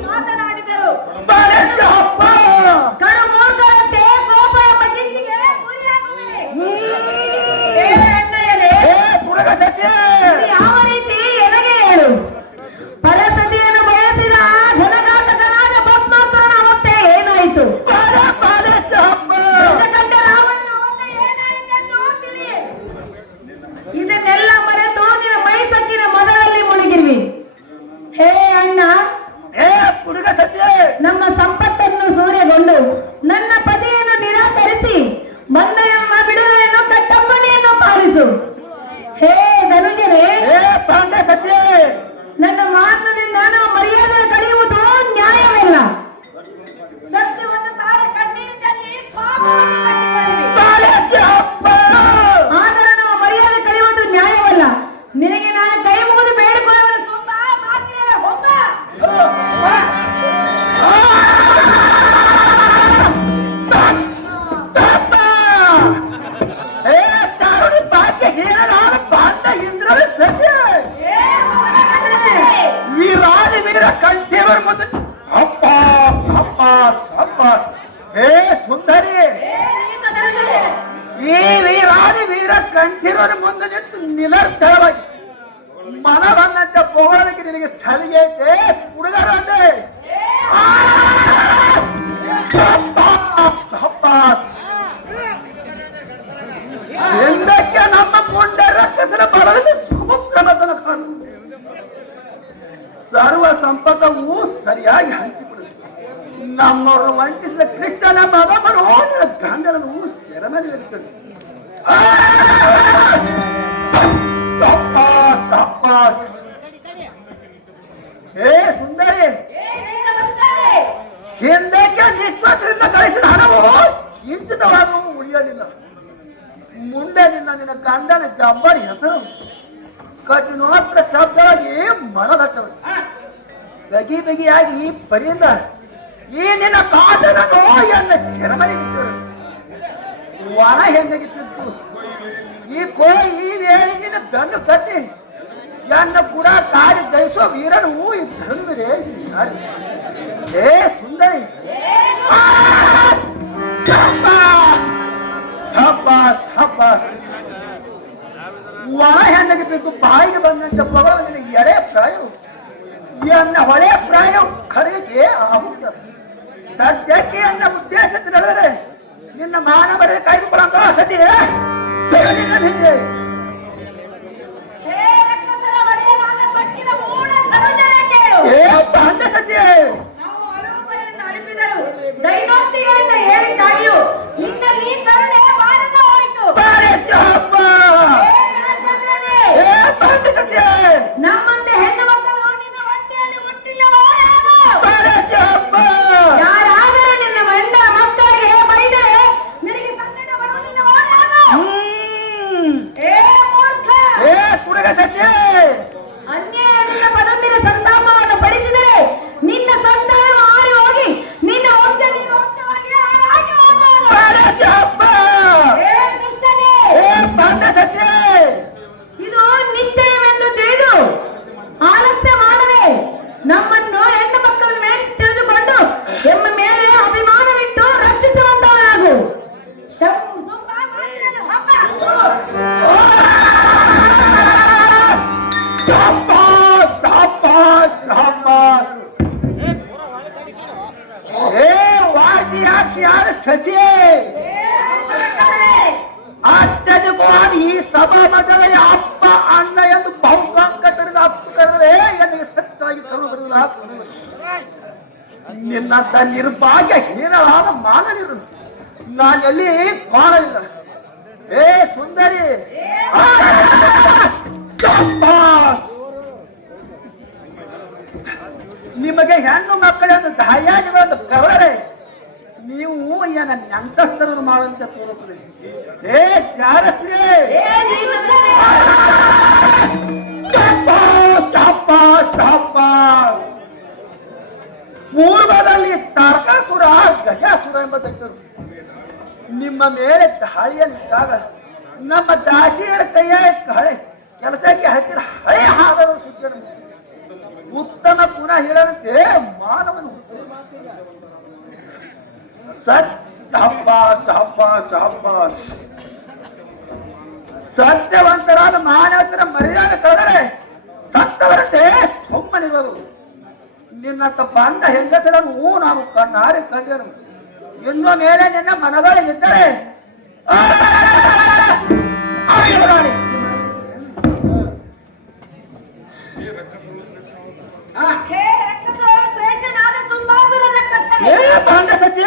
ಮಾತನಾಡಿದರು. ಕಡು ಮೂರ್ಖರಂತೆ ಕೋಪ ಎಂಬ ಕಿಂಚಿಗೆ ಗುರಿಯಾಗುತ್ತದೆ. ಯಾವ ರೀತಿ ಎನಗೆ ಹೇಳು? ನನ್ನ ಮಾತಿನಿಂದ ನಮ್ಮ ಮರ್ಯಾದೆ ಕಳೆಯುವುದು ನ್ಯಾಯವಿಲ್ಲ. ಸತ್ಯವನ್ನು ಸಾರಿ ಕಣ್ಣೀರು ಚೆಲ್ಲಿ ಪಾಪವನ್ನು ಕಟ್ಟಿಕೊಳ್ಳಿರಿ. ಆದರೆ ನಮ್ಮ ಮರ್ಯಾದೆ ಕಳೆಯುವುದು ನ್ಯಾಯವಲ್ಲ. ನಿನಗೆ ನಾನು ಕೈ ಮುಗಿದು ಬೇಡಿಕೊಳ್ಳುವುದು ತುಂಬಾ ಮಾತಿನ ಹೋಗ. ವೀರಾದಿ ವೀರ ಕಂಠೇವರ ಮುಂದೆ ಅಪ್ಪ ಅಪ್ಪ ಅಪ್ಪ ಹೇ ಸುಂದರಿ, ಈ ವೀರಾದಿ ವೀರ ಕಂಠೀರವರ ಮುಂದೆ ನಿಂತು ನಿಲರ್ಥಳವಾಗಿ ಮನ ಬಂದಂತೆ ಪೋಗಳಕ್ಕೆ ನಿನಗೆ ಸಲಿಗೆ ಐತೆ ಹುಡುಗರಂತೆ. ಎಂದಕ್ಕೆ ನಮ್ಮ ಮುಂಡ ರಕ್ಕಸರ ಬಲದಲ್ಲಿ ಸಮುದ್ರ ಮತನ ಸರ್ವ ಸಂಪದವು ಸರಿಯಾಗಿ ಹಂಚಿಕೊಡುತ್ತೆ. ನಮ್ಮವರು ವಂಚಿಸಿದ ಕೃಷ್ಣನ ಮಗಮನು ಗಂಡನನ್ನು ಸೆರೆಮನೆ ಇರುತ್ತದೆ. ಹೇ ಸುಂದರಿ, ಹಿಂದಕ್ಕೆ ನಿಶ್ವಾಸದಿಂದ ಗಳಿಸಿದ ಹಣವು ಕಿಂಚಿತವಾದರೂ ಉಳಿಯಲಿಲ್ಲ. ಮುಂದೆ ನಿನ್ನ ಗಂಡನ ಜಬ್ಬರಿ ಹೆಸರು ಕಠಿಣೋತ್ರ ಶಬ್ದವಾಗಿ ಮನದಟ್ಟದು. ಬಗಿ ಬಗೆಯಾಗಿ ಪರಿಯಿಂದ ಈ ನಿನ್ನ ಕಾದನನ್ನು ಎನ್ನ ಸೆರೆಮನೆಗಿಟ್ಟರು. ಒಣ ಹೆಣ್ಣಗಿತ್ತು ಈ ಈ ವೇಳೆಗಿನ ಬೆನ್ನು ಕಟ್ಟಿ ಎನ್ನ ಕೂಡ ಕಾಡಿ ಜಯಿಸುವ ವೀರನು ಈ ಧರ್ಮರೇ. ಹೇ ಸುಂದರಿ, ಒಣ ಹೆಣ್ಣಿಗೆ ಬಿದ್ದು ಬಾಯಿಗೆ ಬಂದಂತೆ ಪಗಳ ನಿನ್ನ ಎಡೆ ಪ್ರಾಯವು ಎನ್ನ ಹೊಳೆ ಪ್ರಾಯವು ಕಡೆಗೆ ಆಗುತ್ತದೆ. ಸದ್ಯಕ್ಕೆ ಎನ್ನ ಉದ್ದೇಶ ನಡೆದರೆ ನಿನ್ನ ಮಾನ ಬರೆದ ಕಾಯ್ದುಕೊಳ್ಳೋ ಸತಿ ನಿನ್ನ ಹಿಂದೆ ಪಾಂಡ ಸತಿ ದೈನೋಕ್ತಿಗಳಿಂದ ಹೇಳಿದ್ದಾಗಿಯೂ ನಿನ್ನ ಈ ಕರುಣೆ ಬಾರದ ಹೋಯಿತು. ನಮ್ಮಂತೆ ಹೆಣ್ಣು ಮಕ್ಕಳು ನಿನ್ನ ಹೊಟ್ಟೆಯಲ್ಲಿ ಹುಟ್ಟಿಲ್ಲವೋ ಯಾರಾದರೂ ನಿನ್ನ ಗಂಡ ಮಕ್ಕಳಿಗೆ ಬೈದರೆ ನಿನಗೆ ಸಂಕಟ ಬರುವುದಿಲ್ಲವೋ ಅನ್ಯಾಯದಿಂದ ಪದಂಬಿನ ಸಂತಾಪವನ್ನು ಪಡಿಸಿದರೆ ನಿನ್ನ ಸಂತಾನ ಮಾರಿ ಹೋಗಿ ನಿನ್ನ ವಂಶ ನಿನ್ನ ವಂಶವಾಗಿ ಹಾಳಾಗಿ ಇದು ನಿಶ್ಚಯವೆಂದು ತಿಳಿದು ಆಲಸ್ಯ ಮಾಡದೆ ನಮ್ಮನ್ನು ಹೆಣ್ಣು ಮಕ್ಕಳ ಮೇಲೆ ತಿಳಿದುಕೊಂಡು ಎಮ್ಮ ಮೇಲೆ ಅಭಿಮಾನವಿಟ್ಟು ರಕ್ಷಿಸುವಂತವರಾಗು. ಸಚಿ ಅತ್ಯಧಿಕವಾದ ಈ ಸಭಾ ಮಧ್ಯದಲ್ಲಿ ಅಪ್ಪ ಅಣ್ಣ ಎಂದು ಬಹುಕಾಂಕ ತೆರೆದು ಹತ್ತು ಕರೆದರೆ ನನಗೆ ಸತ್ಯವಾಗಿ ಕರುಣ ಬರೆದು ನಿನ್ನಂತ ನಿರ್ಭಾಗ್ಯ ಹೀನವಾದ ಮಾನವಿರು ನಾನೆಲ್ಲಿ ಕಾಣಲಿಲ್ಲ. ಏ ಸುಂದರಿ, ನಿಮಗೆ ಹೆಣ್ಣು ಮಕ್ಕಳೆಂದು ದಾಯಾದಿಗಳನ್ನು ಕರೆದರೆ ನೀವು ನನ್ನ ನಂತಸ್ತರನ್ನು ಮಾಡುವಂತೆ ತೋರುತ್ತದೆ. ಏ ಜಾರಸ್ತ್ರೀ, ಪೂರ್ವದಲ್ಲಿ ತಾರಕಾಸುರ ಗಜಾಸುರ ಎಂಬ ದೈತ್ಯರು ನಿಮ್ಮ ಮೇಲೆ ದಾಳಿಯಲ್ಲಿದ್ದಾಗ ನಮ್ಮ ದಾಸಿಯರ ಕೈಯ ಹಳೆ ಕೆಲಸಕ್ಕೆ ಹಚ್ಚಿದ ಹಳೆ ಹಾಡದ ಸುದ್ದಿಯನ್ನು ಉತ್ತಮ ಪುನಃ ಹೇಳದಂತೆ ಮಾನವನು ಸತ್ಯವಂತರಾದ ಮಾನವತರ ಮರ್ಯಾದೆ ಕಳೆದರೆ ಸತ್ತವರಂತೆ ಸುಮ್ಮನಿರುವುದು. ನಿನ್ನಂತ ಬಂದ ಹೆಂಗಸರನ್ನು ನಾನು ಕಣ್ಣಾರೆ ಕಂಡೆನು. ಇನ್ನು ಮೇಲೆ ನಿನ್ನ ಮನದೊಳಗಿದ್ದರೆ ಪಾಂಡ ಸಚಿ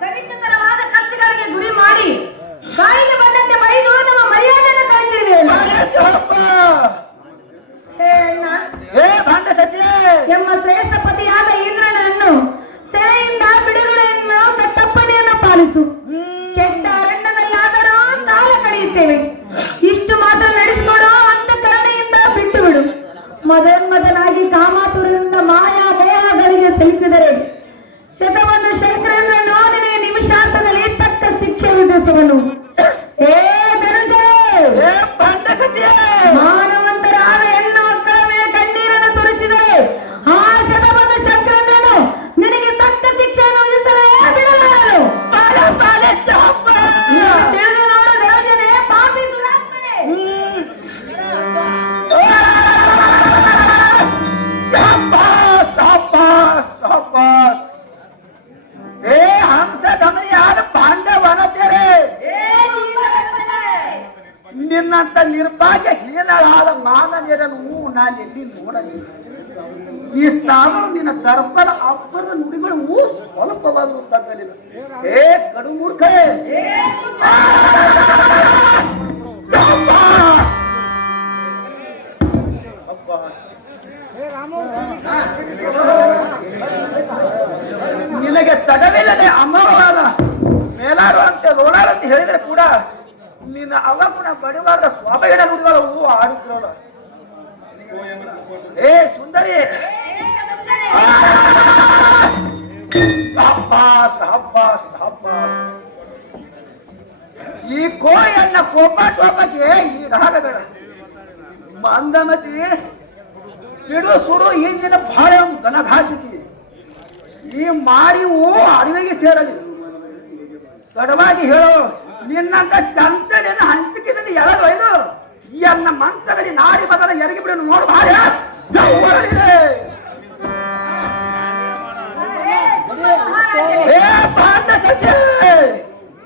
ಕನಿಷ್ಠತರವಾದ ಖರ್ಚುಗಳಿಗೆ ಗುರಿ ಮಾಡಿ ಬಾಯಿಗೆ ಬಂದಂತೆ ಬೈದು ನಮ್ಮ ಮರ್ಯಾದೆಯನ್ನು ಕಳೆದಿರುವೆ. ಮದೋನ್ಮದನಾಗಿ ಕಾಮಾತುರದಿಂದ ಮಾಯಾ ಮೋಹಗಳಿಗೆ ತಲುಪಿದರೆ ಶತವನ್ನು ಶಂಕರನನ್ನು ನಿನಗೆ ನಿಮಿಷಾಂತದಲ್ಲಿ ತಕ್ಕ ಶಿಕ್ಷೆ ವಿಧಿಸುವನು. ಏ ಧನುಜರೇ, ಮಾನವಂತರಾದ ಹೆಣ್ಣು ಮಕ್ಕಳ ಮೇಲೆ ಕಣ್ಣೀರನ್ನು ತುರಿಸಿದರೆ ಆ ಶತವನ್ನು ಶಂಕರನನ್ನು ನಿನಗೆ ತಕ್ಕ ಶಿಕ್ಷೆಯನ್ನು ವಿಧಿಸಲೇ ಬಿಡಲಾರನು. ತಿಳಿದು ನೋಡು ಧನುಜನೇ, ಪಾಪಿ ದುರಾತ್ಮನೇ. ನಿನ್ನಂತ ನಿರ್ಭಾಗ್ಯ ಹೀನಳಾದ ಮಾನವೀಯರನ್ನು ನಾನು ಎಲ್ಲಿ ನೋಡಲಿಲ್ಲ. ಈ ಸ್ಥಾನವು ನಿನ್ನ ದರ್ಪದ ಅಬ್ಬರದ ನುಡಿಗಳು ಸ್ವಲ್ಪವಾದರೂ ತಗ್ಗಲಿಲ್ಲ. ಏ ಕಡು ಮೂರ್ಖೆ, ನಿನಗೆ ತಡವಿಲ್ಲದೆ ಅಮೋಘವಾದ ಮೇಲಾಡುವಂತೆ ಲೋಲಾಡುವಂತೆ ಹೇಳಿದರೆ ಕೂಡ ನಿನ್ನ ಅವಗುಣ ಬಡಿವಾರದ ಸ್ವಾಭಾವಿಕ ನುಡಿಗಳು ಆಡುತ್ತಿರೋಲ್ಲ. ಏ ಸುಂದರಿ, ಈ ಕೋಯನ್ನ ಕೋಪಾಟೋಪಕ್ಕೆ ಈಡಾಗಬೇಡ. ಮಂದಮತಿ ಸಿಡು ಸುಡು ಹಿಂದಿನ ಬಾಳ ಗನಘಾತಿಸಿ ಈ ಮಾರಿವು ಅಡವಿಗೆ ಸೇರಲಿ. ತಡವಾಗಿ ಹೇಳು, ನಿನ್ನಂತ ಚಂಚಲಿನ ಹಂಚಿಕೆಯಿಂದ ಎಳೆದು ಒಯ್ದು ಈ ಅನ್ನ ಮಂಚದಲ್ಲಿ ನಾಡಿ ಬದಲ ಎರಗಿ ಬಿಡಲು ನೋಡು. ಭಾಳ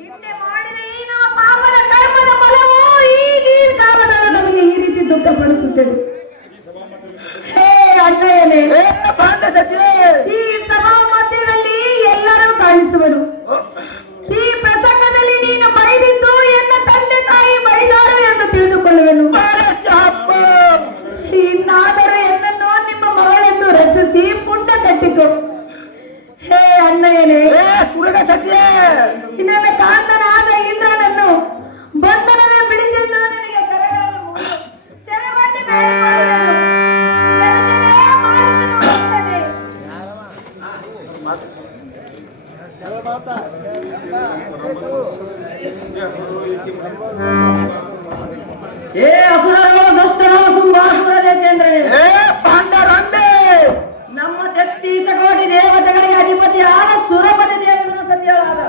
ಹಿಂದೆ ಮಾಡಿದ ಈ ನಮ್ಮ ಪಾಪದ ಕರ್ಮದ ಫಲವು ಈಗ ಈ ಕಾಲದಲ್ಲಿ ನಮಗೆ ಈ ರೀತಿ ದುಃಖಪಡಿಸುತ್ತದೆ. ಹೇ ಅಣ್ಣಯ್ಯನೇ, ಈ ಸಭಾ ಮಧ್ಯದಲ್ಲಿ ಎಲ್ಲರೂ ಕಾಣಿಸುವರು. ಈ ಪ್ರಸಂಗದಲ್ಲಿ ನೀನು ಬೈದಿದ್ದು ಎನ್ನ ತಂದೆ ತಾಯಿ ಬೈದಾರು ಎಂದು ತಿಳಿದುಕೊಳ್ಳುವೆನು. ಇನ್ನಾದರೂ ಎನ್ನನ್ನು ನಿಮ್ಮ ಮಗಳೆಂದು ರಚಿಸಿ ಪುಂಡ ಕಟ್ಟಿಕೊ. ಹೇ ಅಣ್ಣಯ್ಯನೇ, ಇದನ್ನ ಕಾಂತನಾದ ಇಂದ್ರನನ್ನು ಬಂಧನವೇ ಬಿಡಿಸೆಂದು ನಿನಗೆ ಕರೆಗಳನ್ನು ಸೆರೆಮಟ್ಟಿ ಮಾಡಿಕೊಳ್ಳುವೆನು. ಜನಜನೇ ಮಾಡಿಸಲು ಬರುತ್ತದೆ. ಏ ಅಸುರರ ದುಷ್ಟರ ಸುಂಬಾಸುರ ದೇತೇಂದ್ರೆ, ನಮ್ಮ 33 ಕೋಟಿ ದೇವತೆಗಳಿಗೆ ಅಧಿಪತಿಯಾದ ಸುರಪತಿ ದೇವನ ಸತಿಯಳಾದ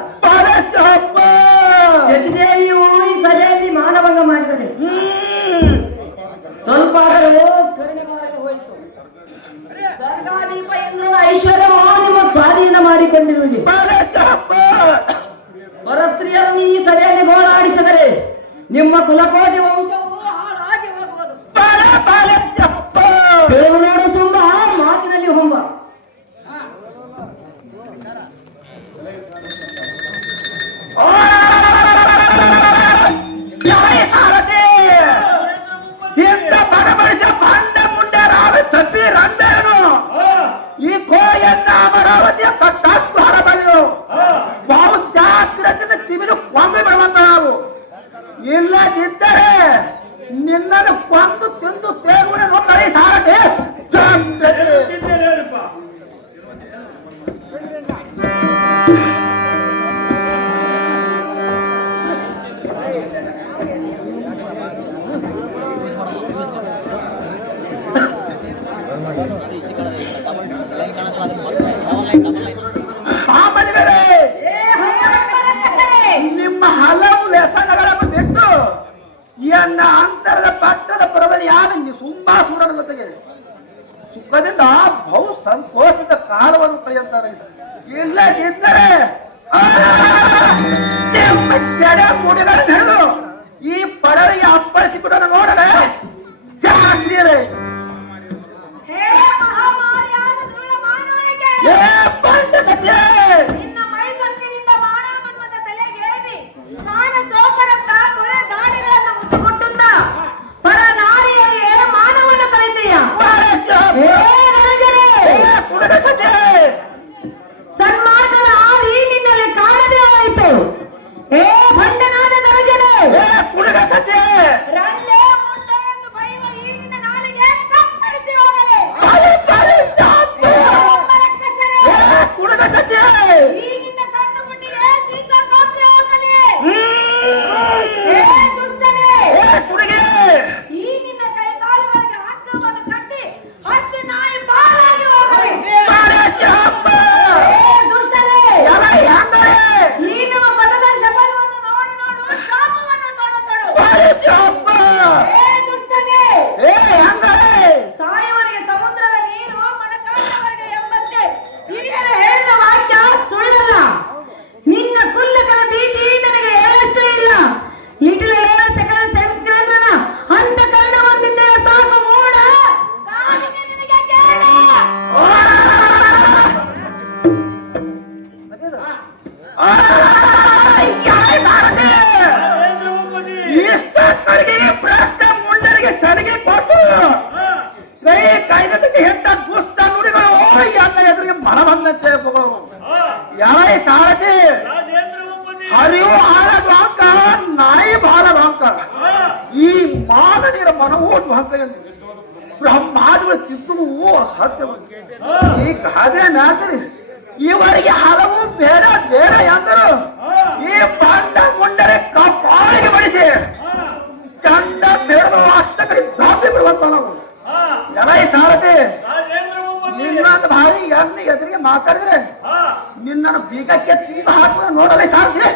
ಶಚಿದೇವಿಯು ಈ ಸಭೆಯಲ್ಲಿ ಮಾನಭಂಗ ಮಾಡಿದರೆ ಸ್ವಲ್ಪ ಆದರೂ ಕರುಣೆ ಮಾಡಲು ಹೋಯಿತು. ಸರ್ಗಾದೀಪ ಇಂದ್ರನ ಐಶ್ವರ್ಯವು ನಿಮ್ಮ ಸ್ವಾಧೀನ ಮಾಡಿಕೊಂಡಿರುವುದು. ಪರಸ್ತ್ರೀಯರನ್ನು ಈ ಸಭೆಯಲ್ಲಿ ಗೋಳಾಡಿಸಿದರೆ ನಿಮ್ಮ ಕುಲಕೋಟಿ ವಂಶವು ಹಾಳಾಗಿ ಹೋಗುವುದು. ತಿಳಿದು ನೋಡು ಸುಂಬ, ಮಾತಿನಲ್ಲಿ ಹೊಂಬ. ಈ ಕೋಯನ್ನ ಅಮರಾವತಿಯ ಕಟ್ಟಾದ್ವಾರ ಬಳಿಯು ಬಹು ಜಾಗ್ರತೆಯಿಂದ ತಿವಿದು ಕೊಂದು ಬಿಡುವಂತ ನಾವು. ಇಲ್ಲದಿದ್ದರೆ ನಿನ್ನನ್ನು ಕೊಂದು ತಿಂದು ತೇಗುಣ ನೋಡಿ ಸಾರದೆ ನಿಮ್ಮ ಹಲವು ವ್ಯಸನಗಳನ್ನು ಬಿಟ್ಟು ಎನ್ನ ಅಂತರದ ಪಟ್ಟದ ಪರದಲ್ಲಿ ಯಾರು ಸುಂಬಾಸುರನ ಜೊತೆಗೆ ಸುಖದಿಂದ ಬಹು ಸಂತೋಷದ ಕಾಲವನ್ನು ಕಳೆಯುತ್ತಾರೆ. ಇಲ್ಲದಿದ್ದರೆ ನಿಮ್ಮ ಜಡ ಮುಡಿಗಳನ್ನು ಹಿಡಿದು ಈ ಪಡವೆಗೆ ಅಪ್ಪಳಿಸಿ ಬಿಡೋಣ ನೋಡಲೇ ಜಾಸ್ತಿರೇ. ನಿನ್ನ ಮೈ ಸಂಖ್ಯೆಯಿಂದ ಬಾಣಾಮನ್ಮದ ತಲೆಗೇರಿ ಮಾನ ಸೋಪರತ್ತ ಕೊಲೆ ದಾಳಿಗಳನ್ನು ಮುಸುಗುಟ್ಟುತ್ತಾ ಪರ ನಾರಿಯರಿಗೆ ಮಾನವನ ಕಲಿತೆಯ ಸನ್ಮಾರ್ಗದ ಆದಿ ನಿನ್ನಲ್ಲಿ ಕಾಣದೇ ಹೋಯಿತು. ಏ ಭಂಡನಾದ ನರಜನೆ, ರಂಡೆ ಮಾನವೀಯರ ಮನವೂ ಧ್ವಂಸ ಎಂದು ಬ್ರಹ್ಮಾದಿಗಳು ತಿದ್ದುವು ಅಸಾಧ್ಯವಂತ ಈ ಗಾದೆ ನಾತರಿ ಇವರಿಗೆ ಹಲವು ಬೇಡ ಬೇಡ ಎಂದರು ಈ ಬಂಡ ಮುಂಡರೆ ಕಪಾಳಿಗೆ ಬಡಿಸಿ ಚಂಡ ಬೇಡದ ಅಷ್ಟ ಕಡೆ ದಾಪಿ ಬಿಡುವಂತ ನಾವು ಎಲ್ಲ ಈ ಸಾರಥಿ ನಿನ್ನೊಂದು ಭಾರಿ ಎಣ್ಣೆ ಎದುರಿಗೆ ಮಾತಾಡಿದ್ರೆ ನಿನ್ನನ್ನು ಬೀಗಕ್ಕೆ ತೂಗ ಹಾಕುವ ನೋಡಲ್ಲ ಈ ಸಾರಥಿ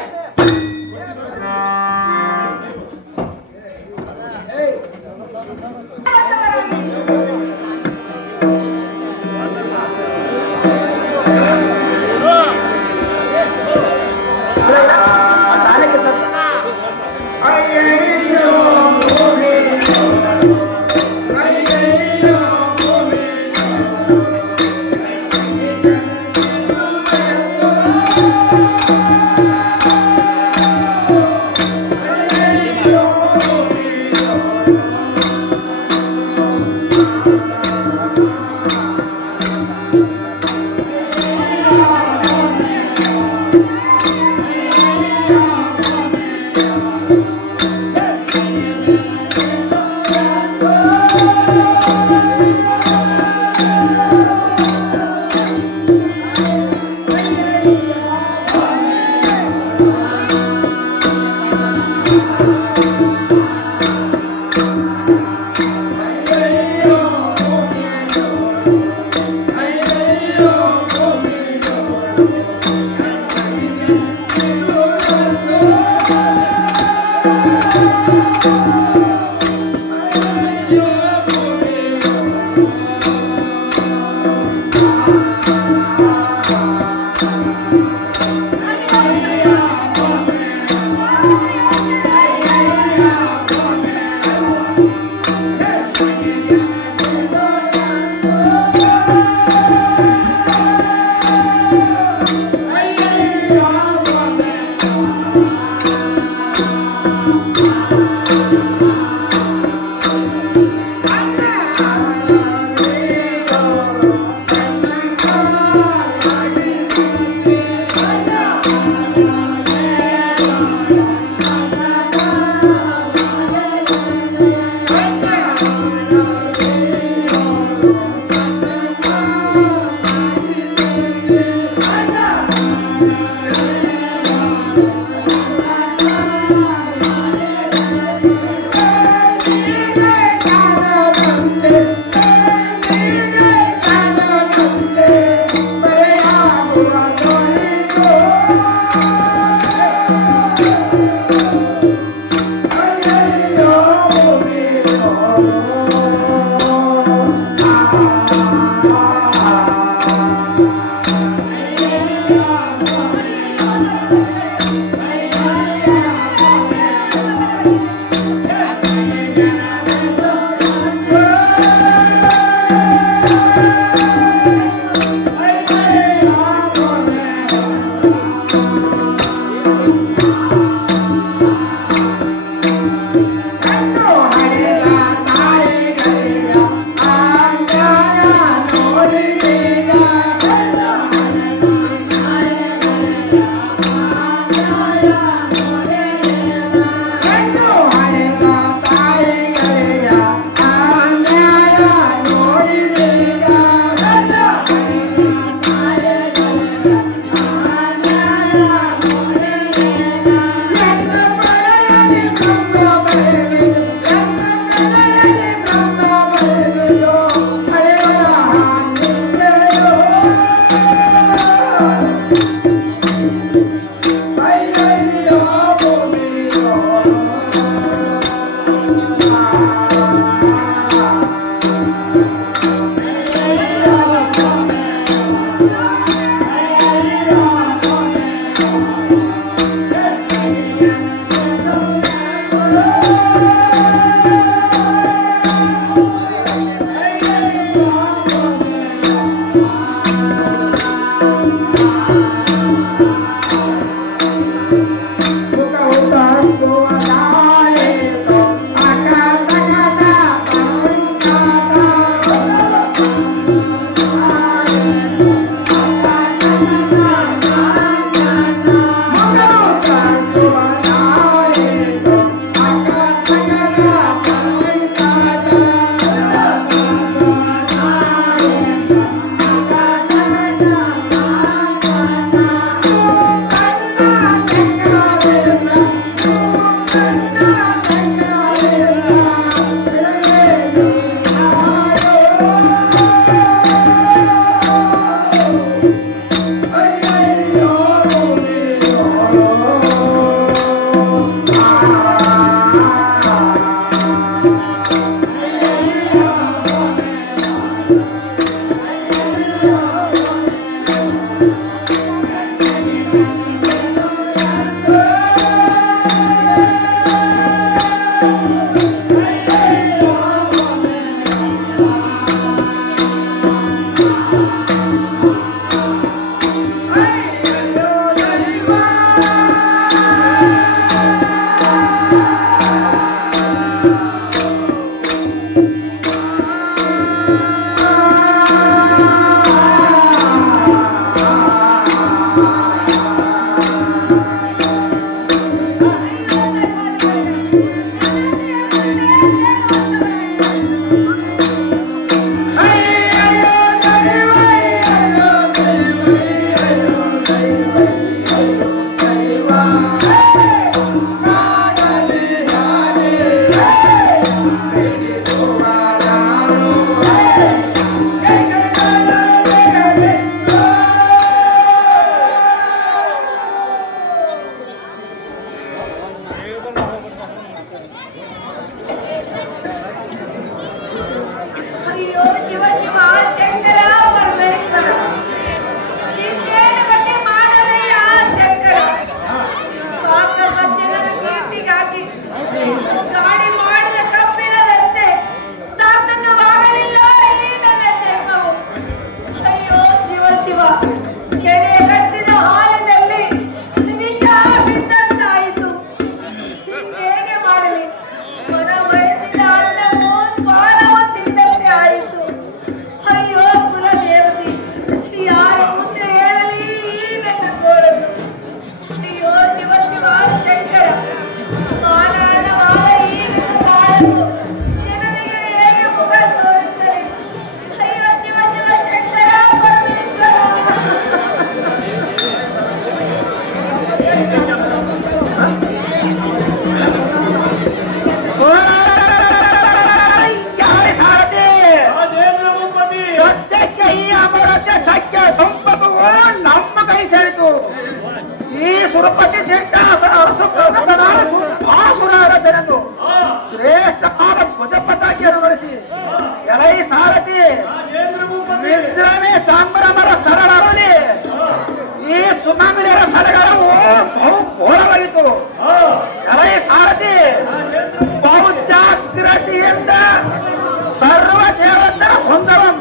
ಸರ್ವ ದೇವತರ ಹೊಂದವಂ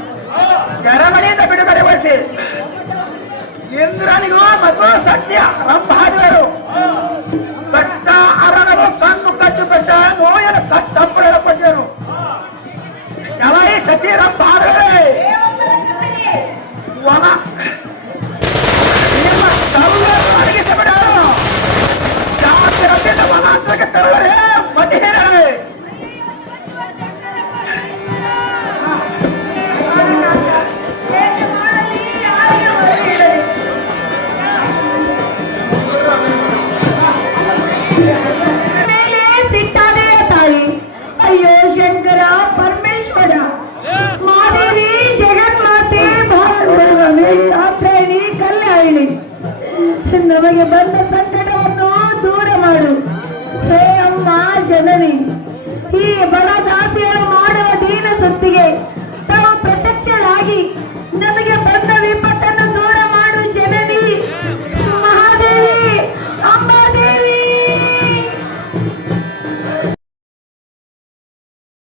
ಶರಮಣಿಯಿಂದ ಬಿಡುಗಡೆಗೊಳಿಸಿ ಇಂದ್ರನಿಗೂ ಮತ್ತು ಸತ್ಯ ರಂಭಾದಿವರು ಕಟ್ಟ ಅರಗಳು ಕಣ್ಣು ಕಟ್ಟುಬಿಟ್ಟ ನೋಯನ ಕಟ್ಟಪ್ಪಳ ಕೊಟ್ಟೇನು ಎಲ್ಲ ಈ ಸತಿ ರಂಭಾದಿಗಳೇ ವನ ನಿಮ್ಮ ಸರ್ವರನ್ನು ಅಡಗಿಸಬಿಡರು ಜಾತಿರದಿಂದ ವನಾಂತರಕ್ಕೆ ತರುವರೇ ಮತಿಹೀನರೇ ಹೇಗೆ ಮಾಡಲಿ ಯಾರಿಗೆ ಹೊರಗಿಡಲಿ ಮೇಲೆ ಸಿಟ್ಟಾದೆಯ ತಾಯಿ ಅಯ್ಯೋ ಶಂಕರ ಪರಮೇಶ್ವರ ಮಾದೇವಿ ಜಗನ್ಮಾತೆ ಭಾರತವೇ ಕಾತ್ಯಾಯಿನಿ ಕಲ್ಯಾಣಿನಿ ನಮಗೆ ಬಂದ ಸಂಕಟವನ್ನು ದೂರ ಮಾಡು ಹೇ ಅಮ್ಮ ಜನನಿ ಈ ಬಡ ದಾಸಿಯರು ಮಾಡುವ ದೀನ ಸತ್ತಿಗೆ ತಾವು ಪ್ರತ್ಯಕ್ಷರಾಗಿ